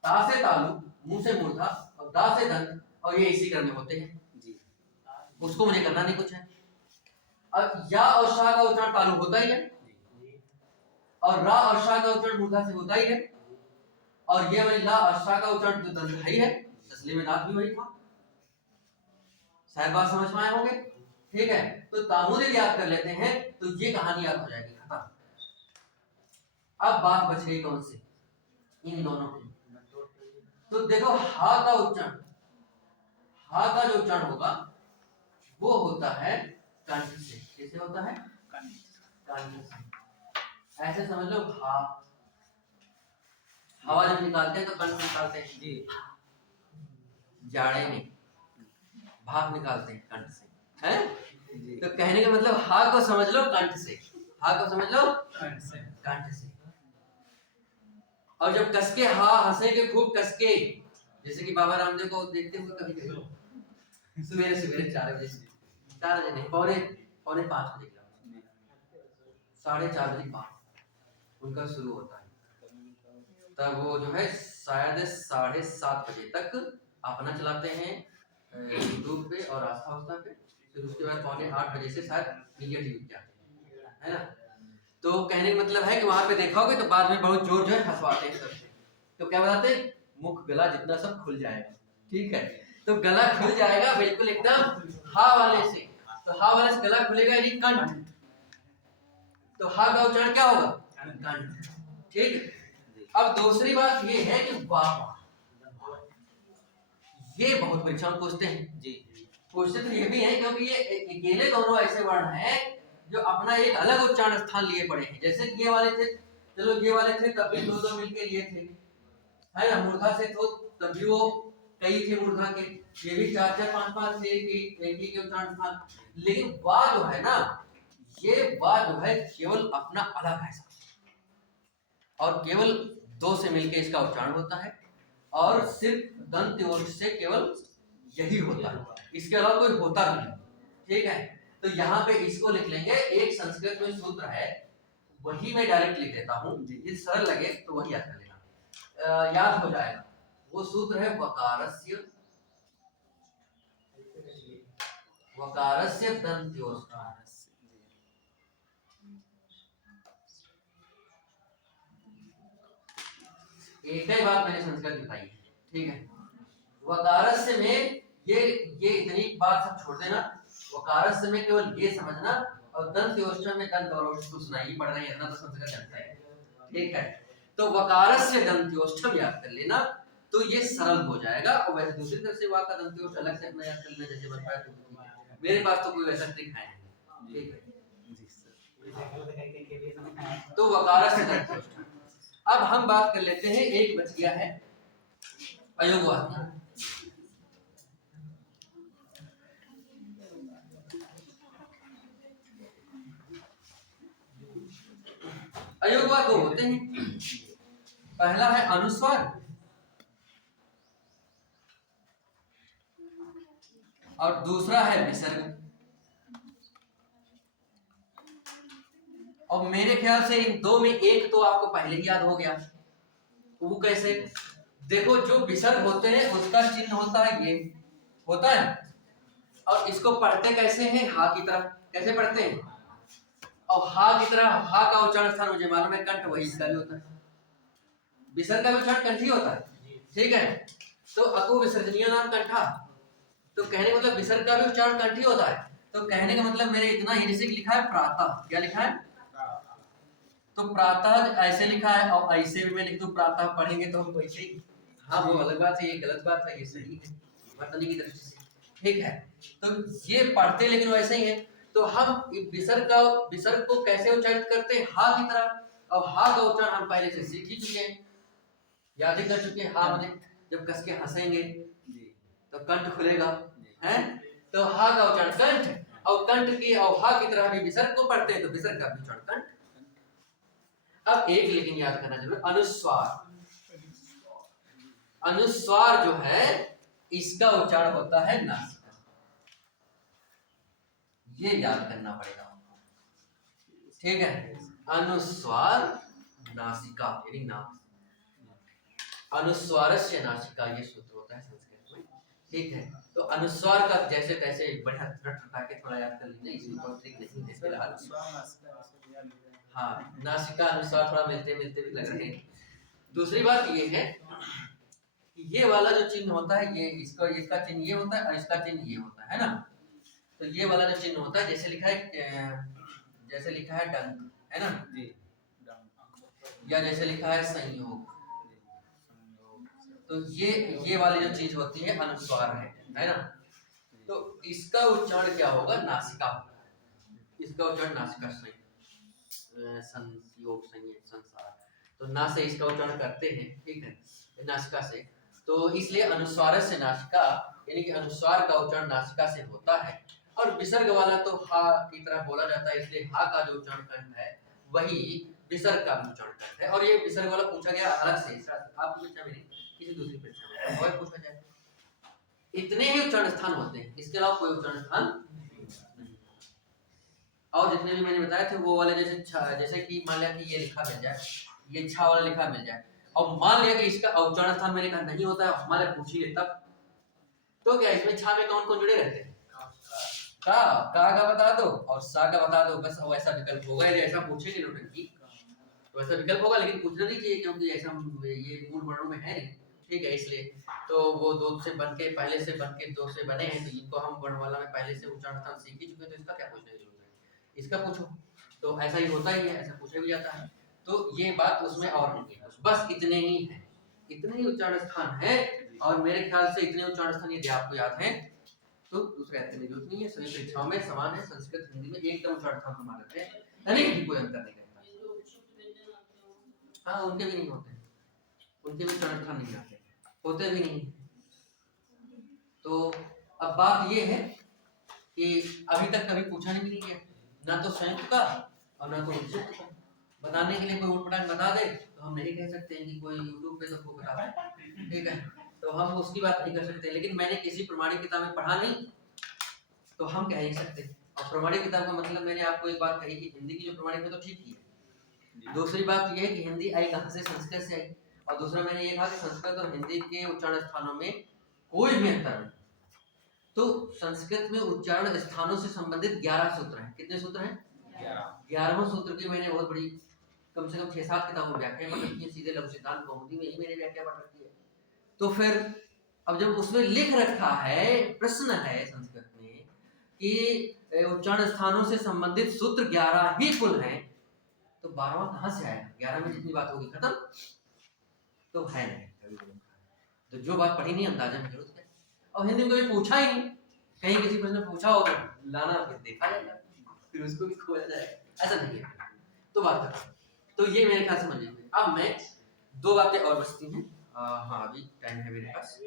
ता से तालु, मुंह से मूर्धा, और दा से दंत, और ये इसी क्रम में होते हैं, उसको मुझे करना नहीं कुछ है। अब या और शा का उच्चारण तालु होता ही है, और रा और शा का उच्चारण मूर्धा से होता ही है, और ये वाली ला और शा का उच्चारण तो दंत है ही है, तस्लीम में दांत भी वही था, शायद बात समझ में आए होंगे, ठीक है। तो तामूद याद कर लेते हैं तो ये कहानी याद हो जाएगी, खत्म। अब बात बच गई कौन सी, इन दोनों की। तो देखो हा का उच्चारण, हा का जो उच्चारण होगा वो होता है कंठ से, कैसे होता है, कंठ से, ऐसे समझ लो, हा, हवा जब निकालते हैं तो कंठ निकालते हैं जी, जाड़े में भाप निकालते हैं कंठ से, है? तो कहने का मतलब हा को समझ लो कंठ से, हा को समझ लो कंठ से। और जब कसके हा हंसेंगे खूब कसके, जैसे कि बाबा रामदेव को देखते हुए कभी कभी सवेरे 4 बजे, 4 बजे नहीं, पौने 5 बजे, 4:30 बजे बात उनका शुरू होता है, तब वो जो है शायद 7:30 बजे तक अपना चलाते हैं यूट्यूब पे और आस्था उस्था पे, फिर उसके बाद 7:45 बजे से शायद मीडिया टीवी पे आते हैं, है ना। तो कहने का मतलब है कि वहां पे देखा होगे तो बाद में बहुत जोर जो है हंसवाते हैं सबसे, तो क्या बताते हैं, मुख गला जितना सब खुल जाएगा, ठीक है। तो गला खुल जाएगा बिल्कुल एकदम हा वाले से, तो हा वाले से गला खुलेगा यानी कंठ, तो हा का उच्चारण क्या होगा, कंठ, ठीक। अब दूसरी बात ये है कि वाह, ये बहुत परीक्षा में पूछते हैं जी, पूछते तो ये भी है क्योंकि ये अकेले दोनों ऐसे वर्ण हैं जो अपना एक अलग उच्चारण स्थान लिए पड़े हैं। जैसे ये वाले थे, चलो ये वाले थे तब भी 2-2 मिलके लिए थे, है ना, मूर्धा से तो तभी वो कई थे मूर्धा के, ये भी 4-4 5-5 थे एक ही के उच्चारण स्थान। लेकिन वा जो है ना, ये वा जो है केवल अपना अलग है, और केवल 2 से मिलके इसका उच्चारण होता है, और सिर्फ दंत ओष्ठ से केवल यही होता है, इसके अलावा कोई होता नहीं। ठीक है, तो यहाँ पे इसको लिख लेंगे। एक संस्कृत में सूत्र है, वही मैं डायरेक्ट लिख देता हूँ, यदि सरल लगे तो वही याद कर लेना, याद हो जाएगा। वो सूत्र है वकारस्य दंत्योष्ठ। एक ही बात मैंने संस्कृत बताई है। ठीक है, वकारस्य में ये इतनी बात सब छोड़ देना। वकारस्य में केवल ये समझना, और दंत्योष्ठ में दंत और ओष्ठ तो सुनाई पड़ रही है, इतना तो संस्कृत जानता है। ठीक है, तो वकारस्य दंत्योष्ठम याद कर लेना, तो ये सरल हो जाएगा। और वैसे दूसरी तरफ से वाक का दंत्योष्ठ अलग से अपना याद कर लेना, जैसे बन पाए तो। मेरे पास तो कोई वैसा ट्रिक है नहीं। ठीक है, तो वकारस्य दंत्योष्ठ। अब हम बात कर लेते हैं, एक बच गया है अयोगवाद। अयोगवाद दो होते हैं, पहला है अनुस्वार और दूसरा है विसर्ग। और मेरे ख्याल से इन दो में एक तो आपको पहले ही याद हो गया। वो कैसे? देखो, जो विसर्ग होते हैं उसका चिन्ह होता है ये, होता है। और इसको पढ़ते कैसे हैं? हा की तरह। कैसे पढ़ते हैं? और हा की तरह, हा का उच्चारण स्थान मुझे मालूम है कंठ, वही इसका भी होता है। विसर्ग का भी उच्चारण कंठ ही होता है। ठीक है, तो अको विसर्जनीय नाम कंठा, तो कहने का मतलब विसर्ग का भी उच्चारण कंठ ही होता है। तो कहने का मतलब मेरे इतना ही, जैसे लिखा है प्रातः, क्या लिखा है? तो प्रातः ऐसे लिखा है, और ऐसे भी मैं लिख दूं प्रातः, पढ़ेंगे तो हम वैसे ही। हाँ, वो अलग बात है, ये गलत बात है, ये सही है वर्तनी की दृष्टि से। ठीक है, तो ये पढ़ते लेकिन वैसे ही है। तो हम विसर्ग को कैसे उच्चारित करते हैं? हा की तरह। और हा का उच्चारण हम पहले से सीख ही चुके हैं, याद ही कर चुके हैं। हा माने जब कस के हंसेंगे तो कंठ खुलेगा, है? तो हा का उच्चारण कंठ, और कंठ की और हा की तरह भी विसर्ग को पढ़ते हैं, तो विसर्ग का उच्चारण कंठ। अब एक लेकिन याद करना जरूर, अनुस्वार। अनुस्वार जो है इसका उच्चारण होता है नासिका। ये याद करना पड़ेगा। ठीक है, अनुस्वार नासिका यानी नाक। अनुस्वारस्य नासिका, ये सूत्र होता है संस्कृत में। ठीक है, तो अनुस्वार का जैसे तैसे बढ़िया रटा के थोड़ा याद कर लीजिए, इसमें कोई ट्रिक नहीं है फिलहाल। हाँ, नासिका अनुस्वार थोड़ा मिलते मिलते भी लग रहे हैं। दूसरी बात ये है कि ये वाला जो चिन्ह होता है, ये इसका चिन्ह ये होता है और इसका चिन्ह ये होता है ना। तो ये वाला जो चिन्ह होता है, जैसे लिखा है डंक, है ना जी, या जैसे लिखा है संयोग, तो ये वाली जो चीज होती है अनुस्वार है ना। तो इसका उच्चारण क्या होगा? नासिका। इसका उच्चारण नासिका से, संयोग संसार, तो ना से इसका उच्चारण करते हैं। ठीक है, नासिका से। तो इसलिए अनुस्वार से नासिका, यानी कि अनुस्वार का उच्चारण नासिका से होता है। और विसर्ग वाला तो हा की तरह बोला जाता है, इसलिए हा का जो उच्चारण कंठ है वही विसर्ग का भी उच्चारण कंठ है। और ये विसर्ग वाला पूछा गया अलग से, आपकी परीक्षा में नहीं, किसी दूसरी परीक्षा में और पूछा जाए। इतने ही उच्चारण स्थान होते हैं, इसके अलावा कोई उच्चारण स्थान नहीं। और जितने भी मैंने बताए थे वो वाले, जैसे कि मान लिया कि ये लिखा मिल जाए, ये छा वाला लिखा मिल जाए, और मान लिया कि इसका उच्चारण स्थान मैंने कहा नहीं होता है, मान लिया पूछ ही ले, तब तो क्या इसमें छा में कौन कौन जुड़े रहते हैं? का बता दो और सा का बता दो, बस वैसा विकल्प होगा। यदि ऐसा पूछेंगे नोटंकी तो ऐसा विकल्प होगा, लेकिन पूछना नहीं चाहिए क्योंकि ऐसा ये मूल वर्णों में है नहीं। ठीक है, इसलिए तो वो दो से बन के, पहले से बन के दो से बने हैं, तो इनको हम वर्णमाला में पहले से उच्चारण स्थान सीख ही चुके, तो इसका क्या पूछने की जरूरत है? इसका पूछो, तो ऐसा ही होता ही है, ऐसा पूछा भी जाता है। तो ये बात उसमें और नहीं, बस इतने ही है, इतने ही उच्चारण स्थान है। और मेरे ख्याल से इतने उच्चारण स्थान यदि आपको याद है तो दूसरे कहने की जरूरत नहीं है, सभी परीक्षाओं में समान है। संस्कृत हिंदी में एकदम उच्चारण स्थान हमारे हैं, कोई अंतर नहीं रहता। हाँ, उनके भी नहीं होते, उनके भी उच्चारण स्थान नहीं आते, होते भी नहीं। तो अब बात ये है कि अभी तक कभी पूछा नहीं गया, ना तो संयुक्त का और ना तो विसर्ग का। बताने के लिए कोई उठपटांग बता दे तो हम नहीं कह सकते हैं कि कोई यूट्यूब पे सबको बताता है, ठीक है, तो हम उसकी बात नहीं कर सकते। लेकिन मैंने किसी प्रमाणिक किताब में पढ़ा नहीं तो हम कह नहीं सकते। और प्रमाणिक किताब का मतलब मैंने आपको एक बात कही कि हिंदी की जो प्रमाणिक है तो ठीक ही है। दूसरी बात यह है कि हिंदी आई कहाँ से, संस्कृत से आई। और दूसरा मैंने ये कहा कि संस्कृत और हिंदी के उच्चारण स्थानों में कोई भी अंतर नहीं। तो संस्कृत में उच्चारण स्थानों से संबंधित 11 सूत्र हैं। कितने सूत्र हैं? 11वें सूत्र की मैंने बहुत बड़ी कम से कम 6-7 किताबों में व्याख्या पढ़ रखी है। सीधे लघु सिद्धांत कौमुदी में ही मैंने व्याख्या पढ़ रखी है। तो फिर अब जब उसमें लिख रखा है, प्रश्न है संस्कृत में कि उच्चारण स्थानों से संबंधित सूत्र 11 ही कुल हैं, तो 12वां कहां से आएगा? 11 में जितनी बात होगी खत्म तो है नहीं। तो जो बात पढ़ी नहीं अंदाजा में जरूरत है। और हिंदी में कभी पूछा ही नहीं, कहीं किसी प्रश्न पूछा हो तो लाना, फिर देखा जाएगा, फिर उसको भी खोया जाएगा, ऐसा नहीं है। तो बात करते, तो ये मेरे ख्याल से समझ लीजिए। अब मैं 2 बातें और बचती हैं। हाँ अभी टाइम है मेरे पास,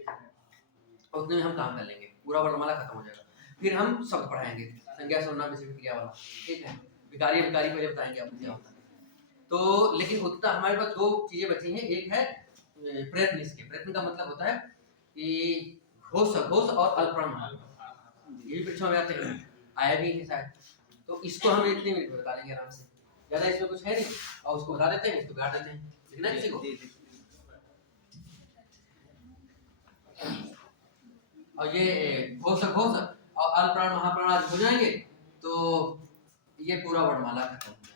और उतने में हम काम कर लेंगे, पूरा वर्णमाला खत्म हो जाएगा। फिर हम शब्द पढ़ाएंगे, संज्ञा सर्वनाम विशेषण क्रिया वाला, ठीक है। विकारी विकारी पहले बताएंगे आपको क्या होता है। तो लेकिन उतना हमारे पास 2 चीजें बची हैं। एक है प्रयत्न। इसके प्रयत्न का मतलब होता है कि घोष, घोष और अल्पप्राण, ये भी परीक्षा में आते हैं, आया भी है शायद। तो इसको हम इतने मिनट में बता लेंगे आराम से, ज्यादा इसमें कुछ है नहीं। और उसको बता देते हैं, इसको बिगाड़ देते हैं, लिखना किसी को। और ये घोष घोष और अल्पप्राण महाप्राण आज हो जाएंगे तो ये पूरा वर्णमाला खत्म हो जाएगा।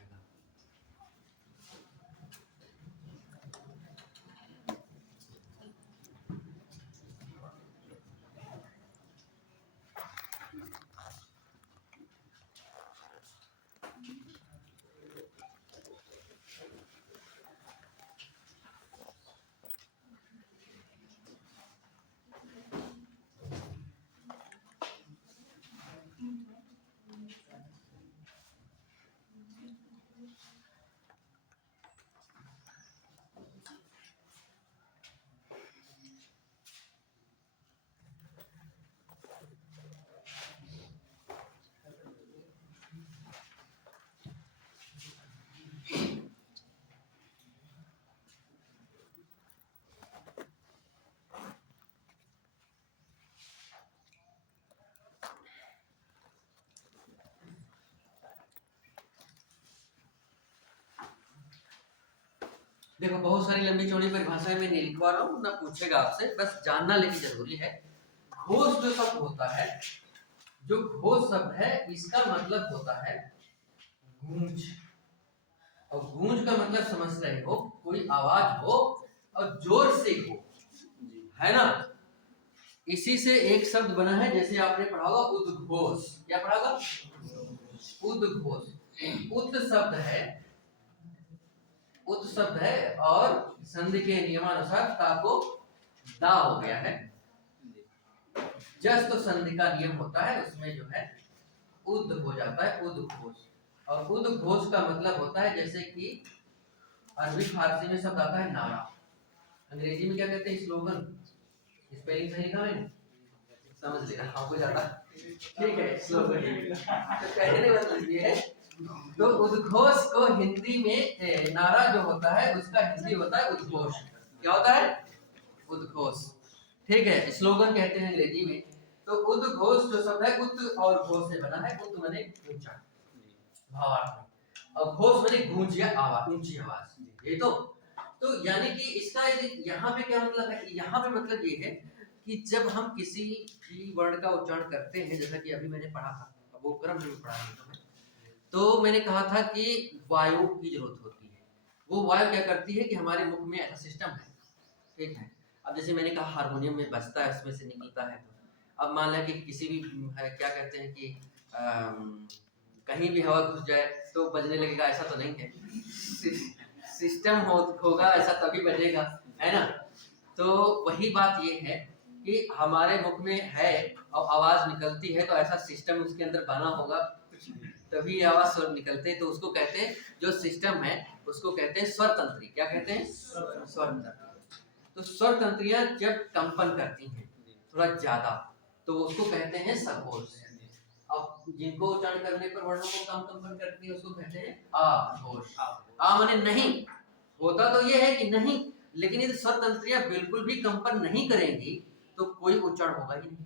देखो बहुत सारी लंबी चौड़ी परिभाषाएं मैं नहीं लिखवा रहा हूँ, ना पूछेगा आपसे, बस जानना लेकिन जरूरी है। घोष जो शब्द होता है, जो घोष शब्द है, इसका मतलब होता है गूंज। और गूंज का मतलब समझ रहे हो, कोई आवाज हो और जोर से हो, है ना। इसी से एक शब्द बना है, जैसे आपने पढ़ा होगा उद्घोष। क्या पढ़ा होगा? उद्घोष। उद शब्द है, उत शब्द है और संधि के नियमानुसार ता को दा हो गया है। जस्ट तो संधि का नियम होता है, उसमें जो है उद हो जाता है, उद्घोष। और उद्घोष का मतलब होता है जैसे कि अरबी फारसी में शब्द आता है नारा, अंग्रेजी में क्या कहते हैं? स्लोगन। स्पेलिंग सही लिखा है, समझ लेना, आपको ज्यादा ठीक है। स्लोगन तो कहने मतलब ये है। तो उद्घोष को हिंदी में नारा जो होता है उसका हिंदी होता है उद्घोष। क्या होता है? उद्घोष, ठीक है। स्लोगन कहते हैं अंग्रेजी में। तो उद्घोष जो शब्द है उत और घोष से बना है। उत माने ऊंचा, भावार्थ में, और घोष माने गूंज या आवाज, ऊंची आवाज। ये तो यानी कि इसका यहाँ पे क्या मतलब है? यहाँ पे मतलब ये है कि जब हम किसी भी वर्ण का उच्चारण करते हैं, जैसा कि अभी मैंने पढ़ा था, वो क्रम में पढ़ा था तो मैंने कहा था कि वायु की जरूरत होती है। वो वायु क्या करती है कि हमारे मुख में ऐसा सिस्टम है, ठीक है। अब जैसे मैंने कहा हारमोनियम में बजता है, उसमें से निकलता है। तो अब मान लें कि किसी भी क्या कहते हैं कि कहीं भी हवा घुस जाए तो बजने लगेगा, ऐसा तो नहीं है। सिस्टम होगा ऐसा तभी बजेगा, है ना। तो वही बात ये है कि हमारे मुख में है और आवाज निकलती है, तो ऐसा सिस्टम उसके अंदर बना होगा तभी आवाज स्वर निकलते हैं। तो उसको कहते हैं, जो सिस्टम है उसको कहते हैं स्वर तंत्री। क्या कहते हैं? स्वर तंत्री। तो स्वर तंत्रियां जब कंपन करती हैं थोड़ा ज्यादा, तो उसको कहते हैं सघोष। अब जिनको उच्चारण करने पर वर्णों को कम कंपन करती है उसको कहते हैं आघोष। आ माने नहीं, होता तो ये है कि नहीं, लेकिन यदि स्वर तंत्रियां बिल्कुल भी कंपन नहीं करेंगी तो कोई उच्चारण होगा ही नहीं।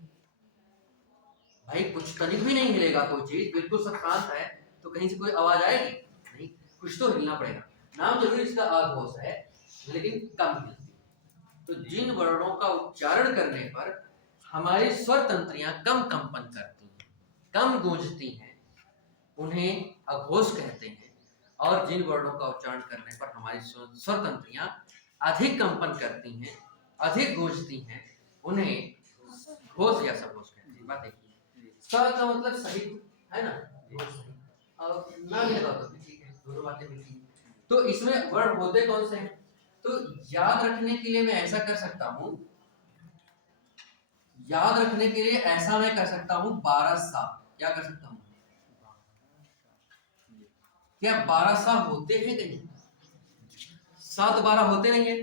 भाई कुछ तनिक भी नहीं हिलेगा, कोई चीज बिल्कुल सब शांत है तो कहीं से कोई आवाज आएगी नहीं, कुछ तो हिलना पड़ेगा। नाम जरूर इसका आघोष है लेकिन कम हिलती। तो जिन वर्णों का उच्चारण करने पर हमारी स्वर तंत्रियां कम कंपन करती हैं, कम गूंजती हैं, उन्हें अघोष कहते हैं। और जिन वर्णों का उच्चारण करने पर हमारी स्वर तंत्रियां अधिक कंपन करती हैं, अधिक गूंजती हैं, उन्हें घोष या सघोष कहते हैं। बात देखिए, स का मतलब सही है ना, और ना भी लगा तो ठीक है, दोनों बातें मिलती हैं। तो इसमें वर्ण होते कौन से हैं? तो याद रखने के लिए मैं ऐसा कर सकता हूं, याद रखने के लिए ऐसा मैं कर सकता हूं, 12 सा। क्या कर सकता हूं? क्या 12 सा होते हैं कहीं? 7 12 होते नहीं है,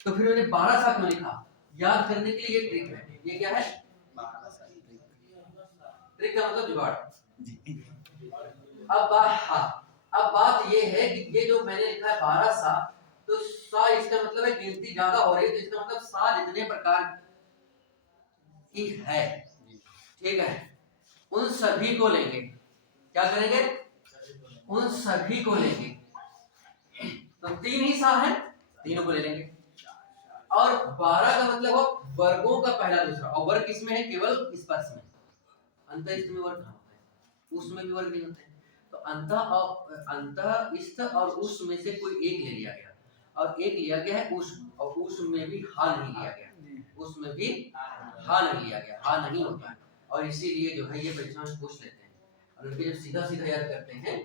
तो फिर मैंने 12 सा क्यों लिखा? याद करने के लिए ये ट्रिक है। ये क्या है? ट्रिक का मतलब जुगाड़। अब बात ये है कि ये जो मैंने लिखा है 12 सा, तो सा इसका मतलब है गिनती ज्यादा हो रही है, तो इसका मतलब सा जितने प्रकार की है, ठीक है, उन सभी को लेंगे। क्या करेंगे? उन सभी को लेंगे। तो 3 ही सा है, तीनों को ले लेंगे। और 12 का मतलब हो वर्गों का पहला दूसरा, और वर्ग किसमें है? केवल स्पर्श में। अंत इष्ट में वर्ग कहाँ होता है? उसमें भी वर्ग नहीं होते हैं। तो अंत इष्ट और उस में से कोई एक ले लिया गया, और एक लिया गया है उस, और उस में भी हा नहीं लिया गया, उसमें भी हा नहीं लिया गया, हा नहीं होता है। और इसीलिए जो है ये परीक्षा में पूछ लेते हैं, और उनके जब सीधा सीधा याद करते हैं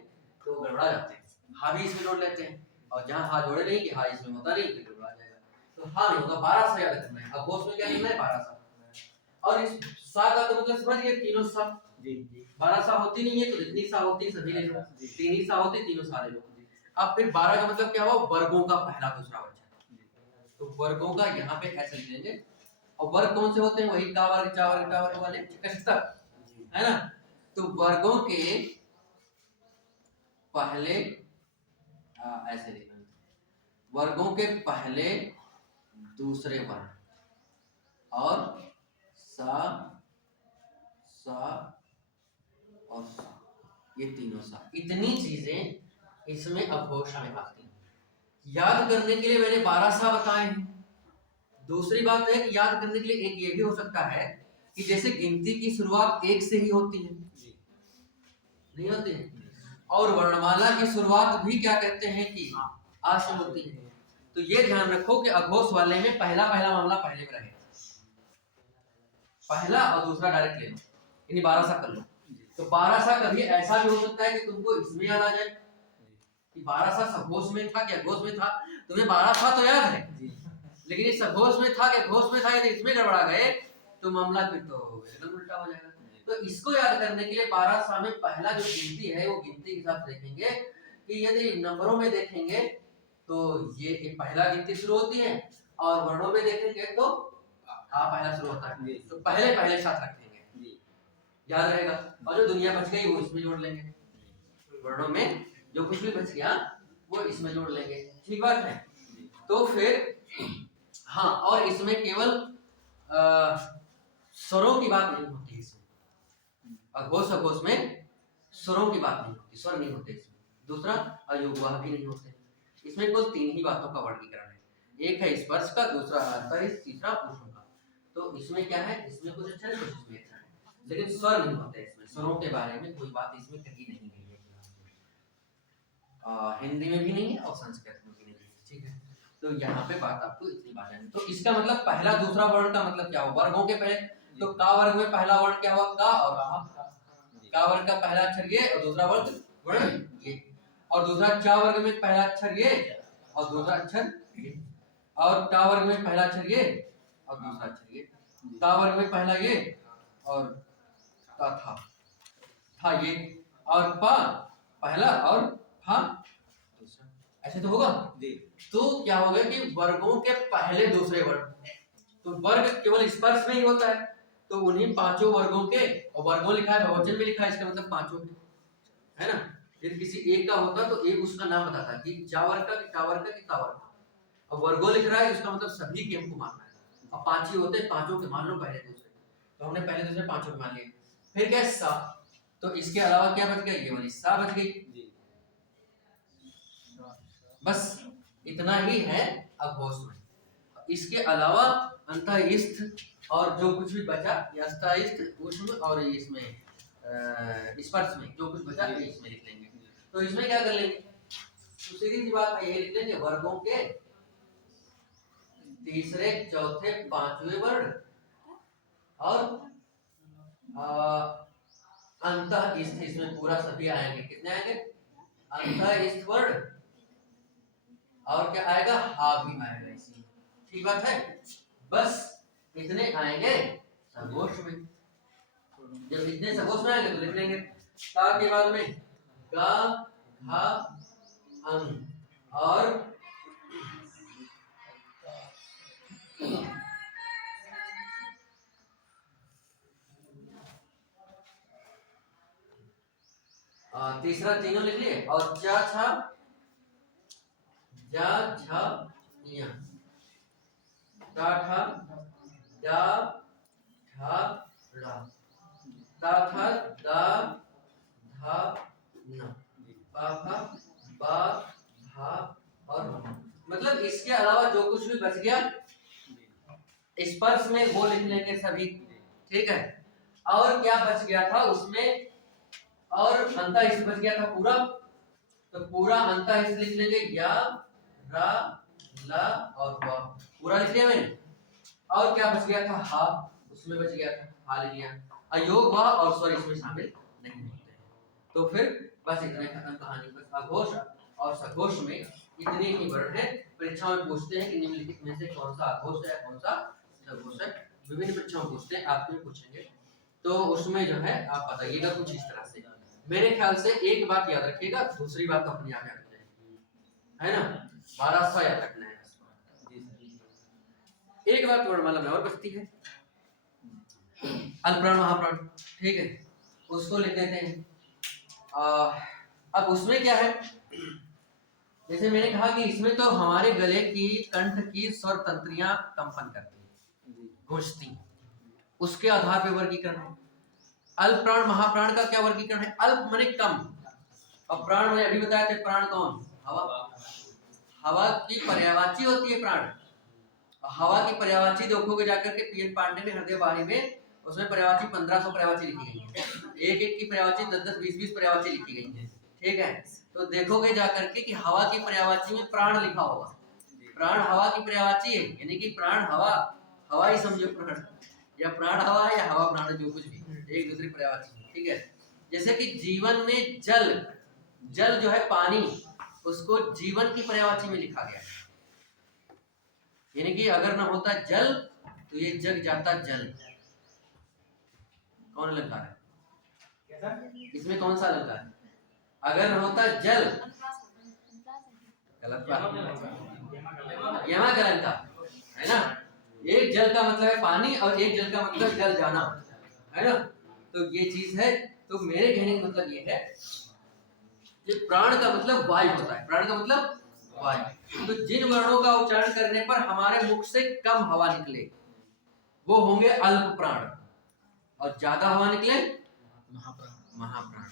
तो गड़बड़ा जाते हैं। हा भी इसमें जोड़ लेते हैं, और जहाँ हा जोड़े नहीं कि हा इसमें होता नहीं, फिर गड़बड़ा जाएगा। तो हा नहीं होगा, 12 से याद रखना है। अब घोष में क्या लिखना है? 12 सा। और इस सा का तो मतलब समझ गए, तीनों सा। 12 सा होती नहीं है तो जितनी सा होती है सभी ले लो, 3 ही सा होती, तीनों सा ले लो। अब फिर 12 का मतलब क्या हुआ? वर्गों का पहला दूसरा वचन। तो वर्गों का यहाँ पे ऐसे लिख लेंगे। और वर्ग कौन से होते हैं? वही का वर्ग, चा वर्ग, टा वर्ग वाले 71, है ना। तो वर्गों के पहले ऐसे लिखना, वर्गों के पहले दूसरे वर्ण, और सा, सा और सा, ये तीनों सा, इतनी चीजें इसमें अघोष में आती हैं। याद करने के लिए मैंने 12 सा बताए हैं। दूसरी बात है कि याद करने के लिए एक ये भी हो सकता है कि जैसे गिनती की शुरुआत 1 से ही होती है, नहीं होती है, और वर्णमाला की शुरुआत भी क्या कहते हैं कि आ से होती है। तो ये ध्यान रखो कि अघोष वाले में पहला मामला पहले में रहे, पहला और दूसरा डायरेक्ट ले लो, यानी 12 सा कर लो। तो 12 सा कभी ऐसा भी हो सकता है कि तुमको इसमें याद आ जाए कि 12 सा सघोष में था कि अघोष में था। तुम्हें 12 था तो याद है, लेकिन ये सघोष में था कि अघोष में था, यदि इसमें गड़बड़ा गए तो मामला फिर तो एकदम उल्टा हो जाएगा। तो इसको याद करने के लिए 12 सा में पहला जो गिनती है वो गिनती के हिसाब से देखेंगे कि यदि नंबरों में देखेंगे तो ये पहला गिनती शुरू होती है, और वर्णों में देखेंगे तो पहला शुरू होता है। तो पहले साथ रखेंगे, याद रहेगा। और जो दुनिया बच गई वो इसमें जोड़ लेंगे, वर्णों में जो कुछ भी बच गया वो इसमें जोड़ लेंगे, ठीक बात है। तो फिर हाँ, और इसमें केवल स्वरों की बात नहीं होती, इसमें अघोष में स्वरों की बात नहीं होती, स्वर नहीं होते इसमें। दूसरा अयोगवाह भी नहीं होते। इसमें कुल 3 ही बातों का वर्गीकरण है, एक है स्पर्श का, दूसरा अंतरिक्ष, तीसरा पुरुषों का। तो इसमें क्या है? इसमें कुछ अच्छा है, कुछ इसमें अच्छा है, लेकिन स्वर नहीं होते इसमें। स्वरों के बारे में कोई बात इसमें कही नहीं गई है, हिंदी में भी नहीं है और संस्कृत में भी नहीं है, ठीक है। तो यहाँ पे बात आपको इतनी बात है। तो इसका मतलब पहला दूसरा वर्ण का मतलब क्या हुआ? वर्गों के पहले, तो का वर्ग में पहला वर्ण क्या हुआ? का, और का वर्ग का पहला अक्षर ये और दूसरा वर्ण ये, और दूसरा चा वर्ग में पहला अक्षर ये और दूसरा अक्षर ये, और टा वर्ग में पहला अक्षर ये और दूसरा अक्षर ये, ता वर्ग में पहला ये और ता था ये, और पा पहला और फा दूसरा, ऐसे तो होगा। तो क्या होगा कि वर्गों के पहले दूसरे वर्ण, तो वर्ग केवल स्पर्श में ही होता है, तो उन्हीं 5 वर्गों के, और वर्गों लिखा है, बहुवचन में लिखा है, इसका मतलब 5 है ना। फिर किसी एक का होता तो एक उसका नाम बताता कि जावर का कि टावर का कि टावर का। अब वर्गो लिख रहा है इसका मतलब सभी के हमको मानना है। अब पांच ही होते हैं, पांचों के मान लो पहले दूसरे, तो हमने पहले दूसरे पांचों के मान लिए। फिर क्या सा, तो इसके अलावा क्या बच गया, ये वाली सा बच गई। बस इतना ही है अघोष में। इसके अलावा अंतःस्थ और जो कुछ भी बचा, अंतःस्थ ऊष्म और इसमें स्पर्श में जो कुछ बचा इसमें लिख लेंगे। तो इसमें क्या कर लेंगे, तो सीधी सी बात है, ये लिख लेंगे वर्गों के तीसरे चौथे पांचवें वर्ण और अंतःस्थ, इसमें पूरा सभी आएंगे। कितने आएंगे, अंतःस्थ वर्ण और क्या आएगा, हा भी आएगा इसमें। ठीक बात है, बस इतने आएंगे सघोष में। जब इतने सघोष में आएंगे तो लिख लेंगे ता के बाद में गा घा अंग और तीसरा तीनों लिख लिए और चा छा जा झा या टा ठा डा ढा ड़ा ता था दा धा ना पा फा बा भा और मतलब इसके अलावा जो कुछ भी बच गया स्पर्श में वो लिख लेंगे सभी। ठीक है, और क्या बच गया था उसमें, और अंतःस्थ बच गया था पूरा, तो पूरा अंतःस्थ लिख लेंगे या रा ला और वा, पूरा लिख लिया मैंने। और क्या बच गया था, हा, उसमें बच गया था, हा लिख लिया। अयोग वा और स्वर इसमें शामिल नहीं होते हैं। तो फिर बस इतने खत्म कहानी। बस अघोष और सघोष में इतने ही वर्ण हैं। परीक्षाओं में पूछते हैं कि निम्नलिखित में से कौन सा अघोष है कौन सा सघोष है, विभिन्न परीक्षाओं में पूछते हैं, आपको भी पूछेंगे। तो उसमें जो है आप बताइएगा कुछ इस तरह से। मेरे ख्याल से एक बात याद रखिएगा, दूसरी बात तो अपनी याद रखते हैं, है ना, 1200 याद रखना है। एक बात वर्णमाला में और बचती है, अल्पप्राण महाप्राण। ठीक है, उसको लिख देते हैं। अब उसमें क्या है, जैसे मैंने कहा कि इसमें तो हमारे गले की कंठ की स्वर तंत्रियां कंपन करती हैं, घुसती, उसके आधार पर वर्गीकरण है। अल्प प्राण महाप्राण का क्या वर्गीकरण है, अल्प माने कम, और प्राण मैंने अभी बताया थे, प्राण कौन, हवा, हवा की पर्यायवाची होती है प्राण। हवा की पर्यायवाची देखोगे जाकर के पीएन पांडे में हृदय वाणी में, उसमें पर्यायवाची 1500 पर्यायवाची लिखी गई है, एक एक की पर्यायवाची 10-10 20-20 पर्यायवाची लिखी गई है। ठीक है, तो देखोगे जाकर के कि हवा की पर्यायवाची में प्राण लिखा होगा, प्राण हवा की पर्यायवाची है, यानी कि प्राण हवा, हवा ही समझो प्राण, या प्राण हवा या हवा प्राण, जो कुछ भी एक दूसरी पर्यायवाची। ठीक है, जैसे कि जीवन में जल, जल जो है पानी, उसको जीवन की पर्यायवाची में लिखा गया है, यानी कि अगर ना होता जल तो ये जग जाता जल। कौन अलंकार है इसमें, कौन सा अलंकार है, अगर ना होता जल, गलत बात, यमा का अलंकार है ना, एक जल का मतलब है पानी और एक जल का मतलब जल जाना, है ना, तो ये चीज है। तो मेरे कहने का मतलब ये है कि प्राण का मतलब वायु होता है, प्राण का मतलब वायु। तो जिन वर्णों का उच्चारण करने पर हमारे मुख से कम हवा निकले वो होंगे अल्प प्राण, और ज्यादा हवा निकले महाप्राण, महाप्राण।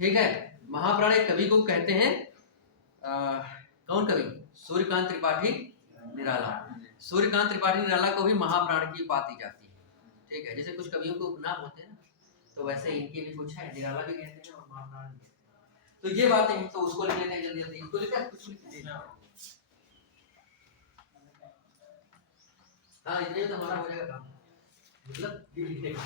ठीक है, महाप्राण एक कवि को कहते हैं, कौन कवि, सूर्यकांत त्रिपाठी निराला। सूर्यकांत त्रिपाठी निराला को भी महाप्राण की बात दी जाती है। ठीक है, जैसे कुछ कवियों के उपनाम होते हैं ना, तो वैसे इनके भी कुछ है, निराला भी कहते हैं और महाप्राण भी कहते हैं। तो ये बातें हैं, तो उसको लिख लेते हैं जल्दी जल्दी, इसको लिखा कुछ लिख, हाँ इतने तो हमारा हो जाएगा काम, मतलब ये लिखेगा।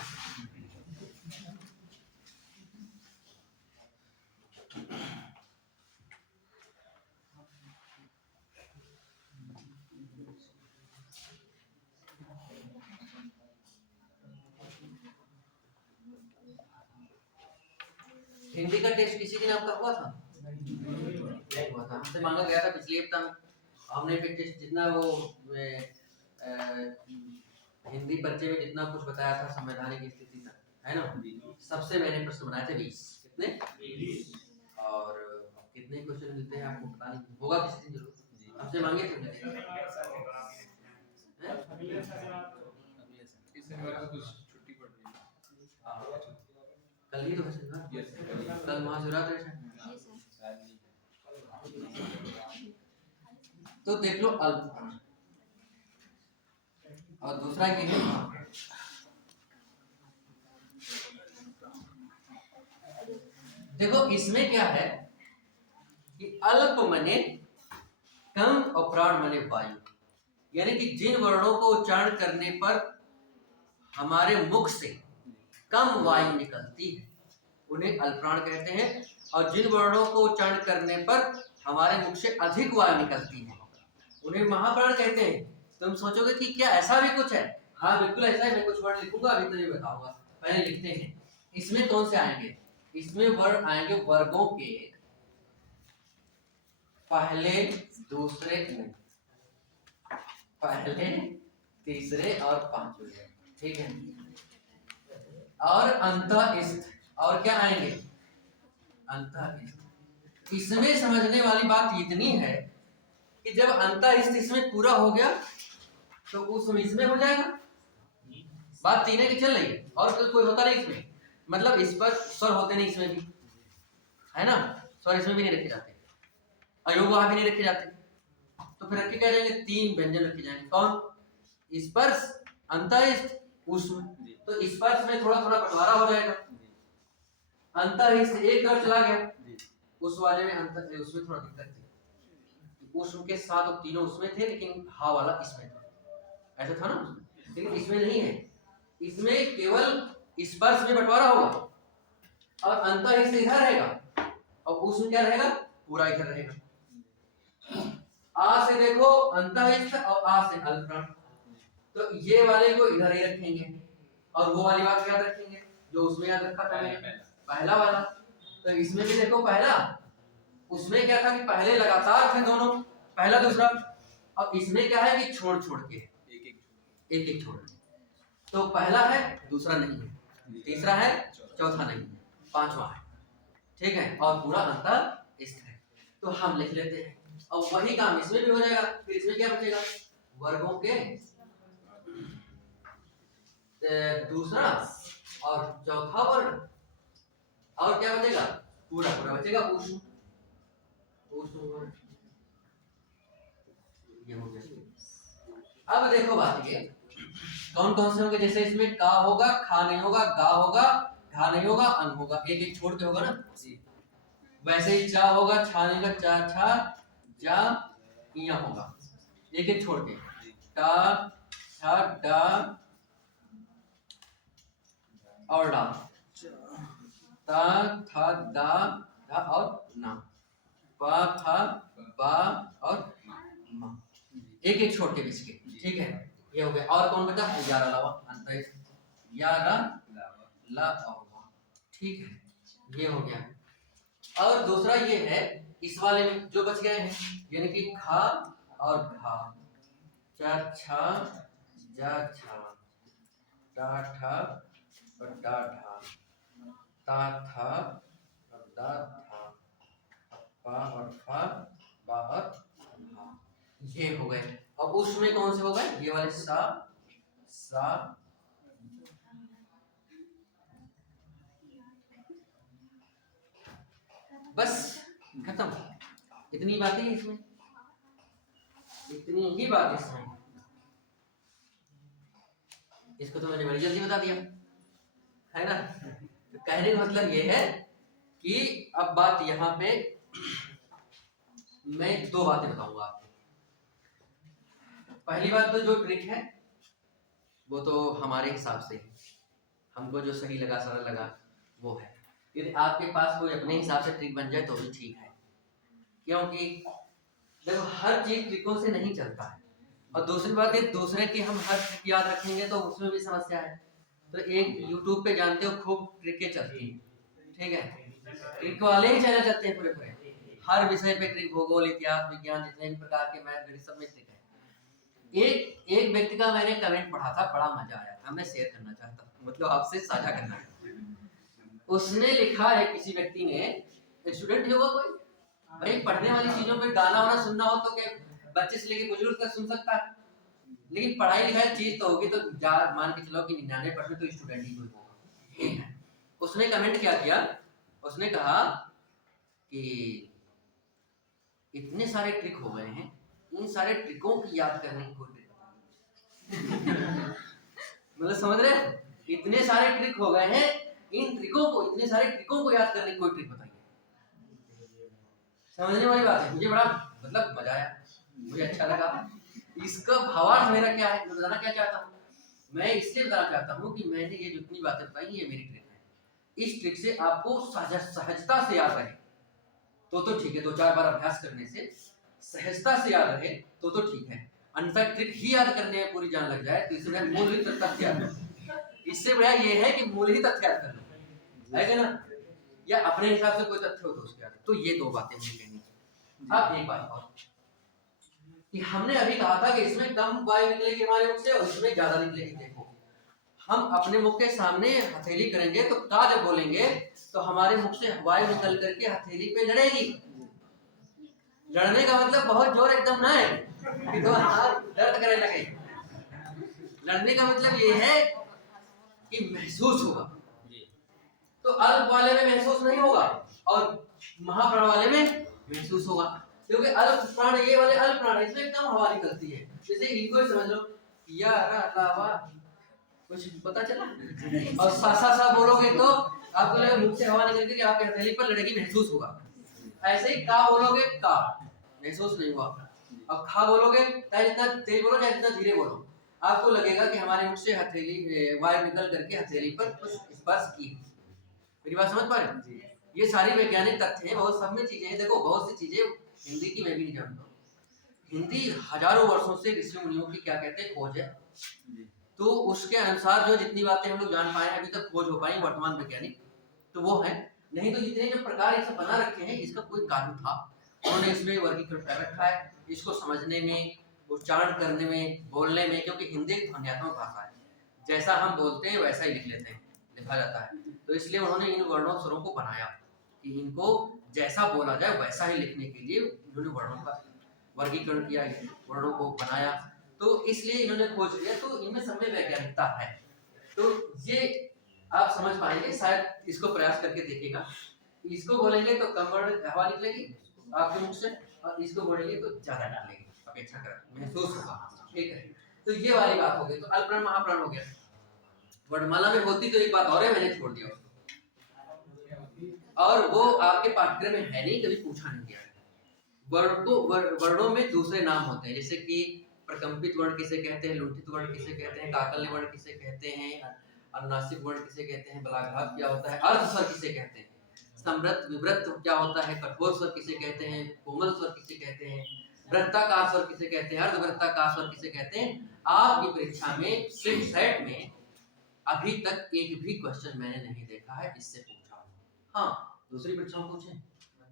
हिंदी का टेस्ट किसी दिन आपका हुआ था, नहीं हुआ था, हमसे मांगा गया था पिछले हफ्ता में, हमने फिर टेस्ट जितना वो हिंदी पर्चे में जितना कुछ बताया था संवैधानिक स्थिति तक, है ना, सबसे मैंने प्रश्न बनाए थे 20, कितने? और कितने क्वेश्चन मिलते हैं आपको पता नहीं होगा, किसी दिन जरूर आपसे मांगे थे मैंने। कल ही तो है ना, कल महाशिवरात्रि है। तो देख लो अल्प, और दूसरा ये है देखो इसमें क्या है कि अल्प मने कम और प्राण मने वायु, यानी कि जिन वर्णों को उच्चारण करने पर हमारे मुख से कम वायु निकलती है उन्हें अल्पप्राण कहते हैं, और जिन वर्णों को उच्चारण करने पर हमारे मुख से अधिक वायु निकलती है उन्हें महाप्राण कहते हैं। तुम सोचोगे कि क्या ऐसा भी कुछ है? हाँ बिल्कुल ऐसा है, मैं कुछ वर्ड लिखूंगा अभी तो ये बताऊंगा, पहले लिखते हैं। इसमें कौन से आएंगे? इसमें वर्ण आएंगे वर्गों के पहले दूसरे पहले तीसरे और पांचवें, ठीक है। और अंतःस्थ, और क्या आएंगे? अंतःस्थ। इसमें समझने वाली बात इतनी है कि जब अंतःस्थ इसमें पूरा हो गया तो उसमें इसमें हो जाएगा। बात तीन है कि चल रही है, और कोई होता नहीं इसमें, मतलब इस पर स्वर होते नहीं इसमें भी, है ना, स्वर इसमें भी नहीं रखे जाते, अयोग वहां भी नहीं रखे जाते, तो फिर रखे क्या जाएंगे? तीन व्यंजन रखे जाएंगे। कौन? स्पर्श, अंतःस्थ, ऊष्म। तो स्पर्श में थोड़ा थोड़ा बंटवारा हो जाएगा, अंतःस्थ एक तरफ चला गया, उस वाले में अंतर, उसमें थोड़ा दिक्कत थी, ऊष्म के साथ तीनों उसमें थे लेकिन हा वाला इसमें था, ऐसा था ना, लेकिन इसमें नहीं है। इसमें केवल स्पर्श में बंटवारा होगा और अंतःस्थ इधर रहेगा और ऊष्म क्या रहेगा? पूरा इधर रहेगा। आ से देखो अंतःस्थ और आ से अल्पप्राण, तो ये वाले को इधर ही रखेंगे और वो वाली बात याद रखेंगे जो उसमें याद रखा था मैंने, पहला वाला। तो इसमें भी देखो पहला, उसमें क्या था कि पहले लगातार थे दोनों, पहला दूसरा, और इसमें क्या है कि छोड़ छोड़ के एक एक छोड़, तो पहला है दूसरा नहीं है, तीसरा है चौथा नहीं है, पांचवा है, ठीक है, और पूरा अंतःस्थ है। तो हम लिख लेते हैं और वही काम इसमें भी हो जाएगा। फिर इसमें क्या बचेगा? वर्गों के दूसरा और चौथा वर्ण, और क्या बचेगा? पूरा पूरा बचेगा ऊष्म, ऊष्म वर्ण। ये हो गया। अब देखो बात ये कौन कौन से होंगे, जैसे इसमें का होगा, खा नहीं होगा, गा होगा, घा नहीं होगा, अन होगा, एक एक छोड़ के होगा ना। वैसे ही चा होगा, छा नहीं होगा, चा छा जा इया होगा, एक एक छोड़ के, टा छा डा और डा, ता था दा धा और ना, पा था बा और मा, एक एक छोड़ के बीच के, ठीक है, ये हो गया। और कौन बचा? यारा लावा, अंतःस्थ, यारा ला और वा, ठीक है, ये हो गया। और दूसरा ये है इस वाले में जो बच गए हैं, यानी कि खा और घा, चा छा जा छा, टा ठा और डा ढा, ता था और दा था, पा और फा, बा और भा, ये हो गए। अब उसमें कौन से हो गए? ये वाले सा सा बस खत्म, इतनी बातें हैं इसमें, इतनी ही बात इसमें। इसको तो मैंने बड़ी जल्दी बता दिया है ना। तो कहने का मतलब ये है कि अब बात यहाँ पे मैं दो बातें बताऊंगा आपको। पहली बात तो जो ट्रिक है वो तो हमारे हिसाब से, हमको जो सही लगा सरल लगा वो है। यदि आपके पास कोई अपने हिसाब से ट्रिक बन जाए तो भी ठीक है, क्योंकि देखो हर चीज ट्रिकों से नहीं चलता है। और दूसरी बात है, दूसरे की हम हर ट्रिक याद रखेंगे तो उसमें भी समस्या है। तो एक YouTube पे जानते हो खूब ट्रिकें चलती हैं, ठीक है, ट्रिक वाले ही चैनल चलते हैं पूरे पूरे, हर विषय पे ट्रिक, भूगोल, इतिहास, विज्ञान, जितने भी प्रकार के मैथ गणित सब में ट्रिक है। एक व्यक्ति का मैंने कमेंट पढ़ा था, बड़ा मजा आया था, मैं शेयर करना चाहता हूँ, मतलब आपसे साझा करना है। उसने लिखा है, किसी व्यक्ति ने, स्टूडेंट ही होगा कोई, भाई पढ़ने वाली चीजों पे गाना वाना सुनना हो तो क्या बच्चे से लेके बुजुर्ग तक सुन सकता है, लेकिन पढ़ाई लिखाई चीज तो होगी तो मान के चलो कि 99% तो स्टूडेंट ही कोई होगा, ठीक है। उसने कमेंट क्या किया, उसने कहा कि इतने सारे ट्रिक हो गए हैं, इन सारे ट्रिकों की याद करने की कोई मतलब समझ रहे हैं, इतने सारे ट्रिक हो गए हैं, इन ट्रिकों को, इतने सारे ट्रिकों को याद करने की कोई ट्रिक बताइए। समझने वाली बात है, मुझे बड़ा मतलब मजा आया, मुझे अच्छा लगा। इसका भावार्थ मेरा क्या है, मैं बताना क्या चाहता हूँ, मैं इसलिए बताना चाहता हूँ कि मैंने ये जितनी बातें बताई ये मेरी ट्रिक है, इस ट्रिक से आपको सहजता से याद रहे तो ठीक है, 2-4 बार अभ्यास करने से सहजता से याद रहे तो ठीक है, अन्यथा ट्रिक ही याद करने में पूरी जान लग जाए तो इससे मूलभूत तथ्य याद करो, इससे बड़ा ये है कि मूल ही तथ्य याद कर लो, है ना, या अपने हिसाब से कोई तथ्य हो तो उसके याद। तो ये दो बातें मुझे कहनी है। अब एक बात और कि हमने अभी कहा था कि इसमें कम वायु निकलेगी हमारे मुख से और इसमें ज्यादा निकलेगी। देखो हम अपने मुख के सामने हथेली करेंगे तो का जब बोलेंगे तो हमारे मुख से वायु निकल करके हथेली पे लड़ेगी। लड़ने का मतलब बहुत जोर एकदम ना है कि तो हाथ दर्द करने लगे, लड़ने का मतलब ये है कि महसूस होगा। तो अल्प वाले में महसूस नहीं होगा और महाप्राण वाले में महसूस होगा, क्योंकि अल्प प्राण, ये वाले अल्प प्राण इसमें कम हवा निकलती है। जैसे इनको ही समझ लो, यार अलावा कुछ पता चला, और सा सा सा बोलोगे तो आपको लगेगा मुख से हवा निकल के आपके हथेली पर लड़ेगी, महसूस होगा। ऐसे ही का बोलोगे का महसूस नहीं हुआ, और खा बोलोगे चाहे जितना तेज बोलो चाहे जितना धीरे बोलो आपको लगेगा कि हमारे मुख से हथेली वायु निकल करके हथेली पर कुछ स्पर्श की। मेरी बात समझ पा रहे हैं? ये सारी वैज्ञानिक तथ्य हैं, बहुत सब में चीजें हैं। देखो बहुत सी चीजें हिंदी की मैं भी नहीं जानता, हिंदी हजारों वर्षों से ऋषि मुनियों की क्या कहते हैं खोज है, तो उसके अनुसार जो जितनी बातें हम लोग जान पाए अभी तक खोज हो पाई वर्तमान वैज्ञानिक तो वो है, नहीं तो जितने जो प्रकार ये सब बना रखे हैं इसका कोई कारण था, उन्होंने इसमें वर्गीकरण कर रखा है, इसको समझने में, उच्चारण करने में, बोलने में, क्योंकि हिंदी एक ध्वन्यात्मक भाषा है, जैसा हम बोलते हैं वैसा ही लिख लेते हैं, लिखा जाता है, तो इसलिए उन्होंने इन वर्णों स्वरों को बनाया कि इनको जैसा बोला जाए वैसा ही लिखने के लिए उन्होंने वर्णों का वर्गीकरण किया, वर्णों को बनाया, तो इसलिए इन्होंने खोज किया, तो इनमें सब में वैज्ञानिकता है। तो ये आप समझ पाएंगे, शायद इसको प्रयास करके देखिएगा, इसको बोलेंगे तो कम वर्ण हवा निकलेगी आपके मुख से और इसको बोलेंगे तो ज्यादा निकलेगी, अपेक्षा कर महसूस होगा, ठीक है। तो ये वाली बात हो गई, तो अल्प प्राण महाप्राण हो गया। वर्णमाला में होती तो एक बात और है, मैंने छोड़ दिया उसको, और वो आपके पाठ्यक्रम में है नहीं, कभी पूछा नहीं गया। वर्ण को वर्णों में दूसरे नाम होते हैं, जैसे कि प्रकंपित वर्ण किसे कहते हैं, लुंठित वर्ण किसे कहते हैं, काकल्य वर्ण किसे कहते हैं, अनुनासिक वर्ण किसे कहते हैं, बलाघात क्या होता है, अर्ध स्वर किसे कहते हैं, समृद्ध विवृत क्या होता है, कठोर स्वर किसे कहते हैं, कोमल स्वर किसे कहते हैं, वृत्ताकार स्वर किसे कहते हैं, अर्धवृत्ताकार स्वर किसे कहते हैं। आपकी परीक्षा में सेट में अभी तक एक भी क्वेश्चन मैंने नहीं देखा है इससे पूछा। हाँ दूसरी परीक्षाओं पूछे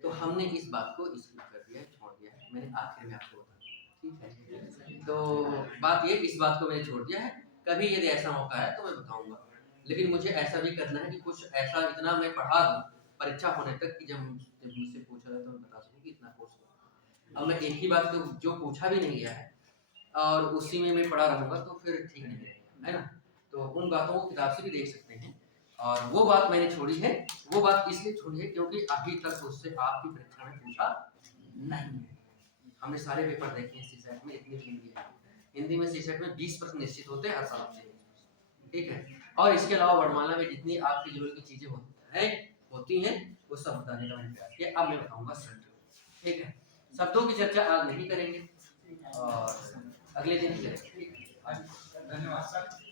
तो हमने इस बात को स्किप कर दिया, छोड़ दिया है, मैंने आखिर में आपको बता दिया, ठीक है। तो बात ये, इस बात को मैंने छोड़ दिया है, कभी यदि ऐसा मौका है तो मैं बताऊंगा, लेकिन मुझे ऐसा भी करना है कि कुछ ऐसा इतना मैं पढ़ा दूं परीक्षा होने तक कि जब मुझसे पूछा जाए तो मैं बता सकूं कि इतना कोर्स हुआ। अब मैं एक ही बात को जो पूछा भी नहीं गया है और उसी में मैं पढ़ा रहूंगा तो फिर ठीक नहीं रहेगा, है ना। तो उन बातों को किताब से भी देख सकते हैं, और वो बात मैंने छोड़ी है, वो बात इसलिए छोड़ी है क्योंकि अभी तक उससे आपकी परीक्षा में पूछा नहीं है। हमने सारे पेपर देखे हैं सीसेट में, इतनी हिंदी है, हिंदी में सीसेट में 20 प्रश्न निश्चित होते हैं हर साल से, ठीक है। और इसके अलावा वर्णमाला में जितनी आपकी जरूरत की चीजें होती हैं वो सब बताने का मैंने प्रयास किया। अब मैं बताऊंगा शब्द, ठीक है। शब्दों की चर्चा आज नहीं करेंगे और अगले दिन करेंगे, ठीक है। धन्यवाद सर।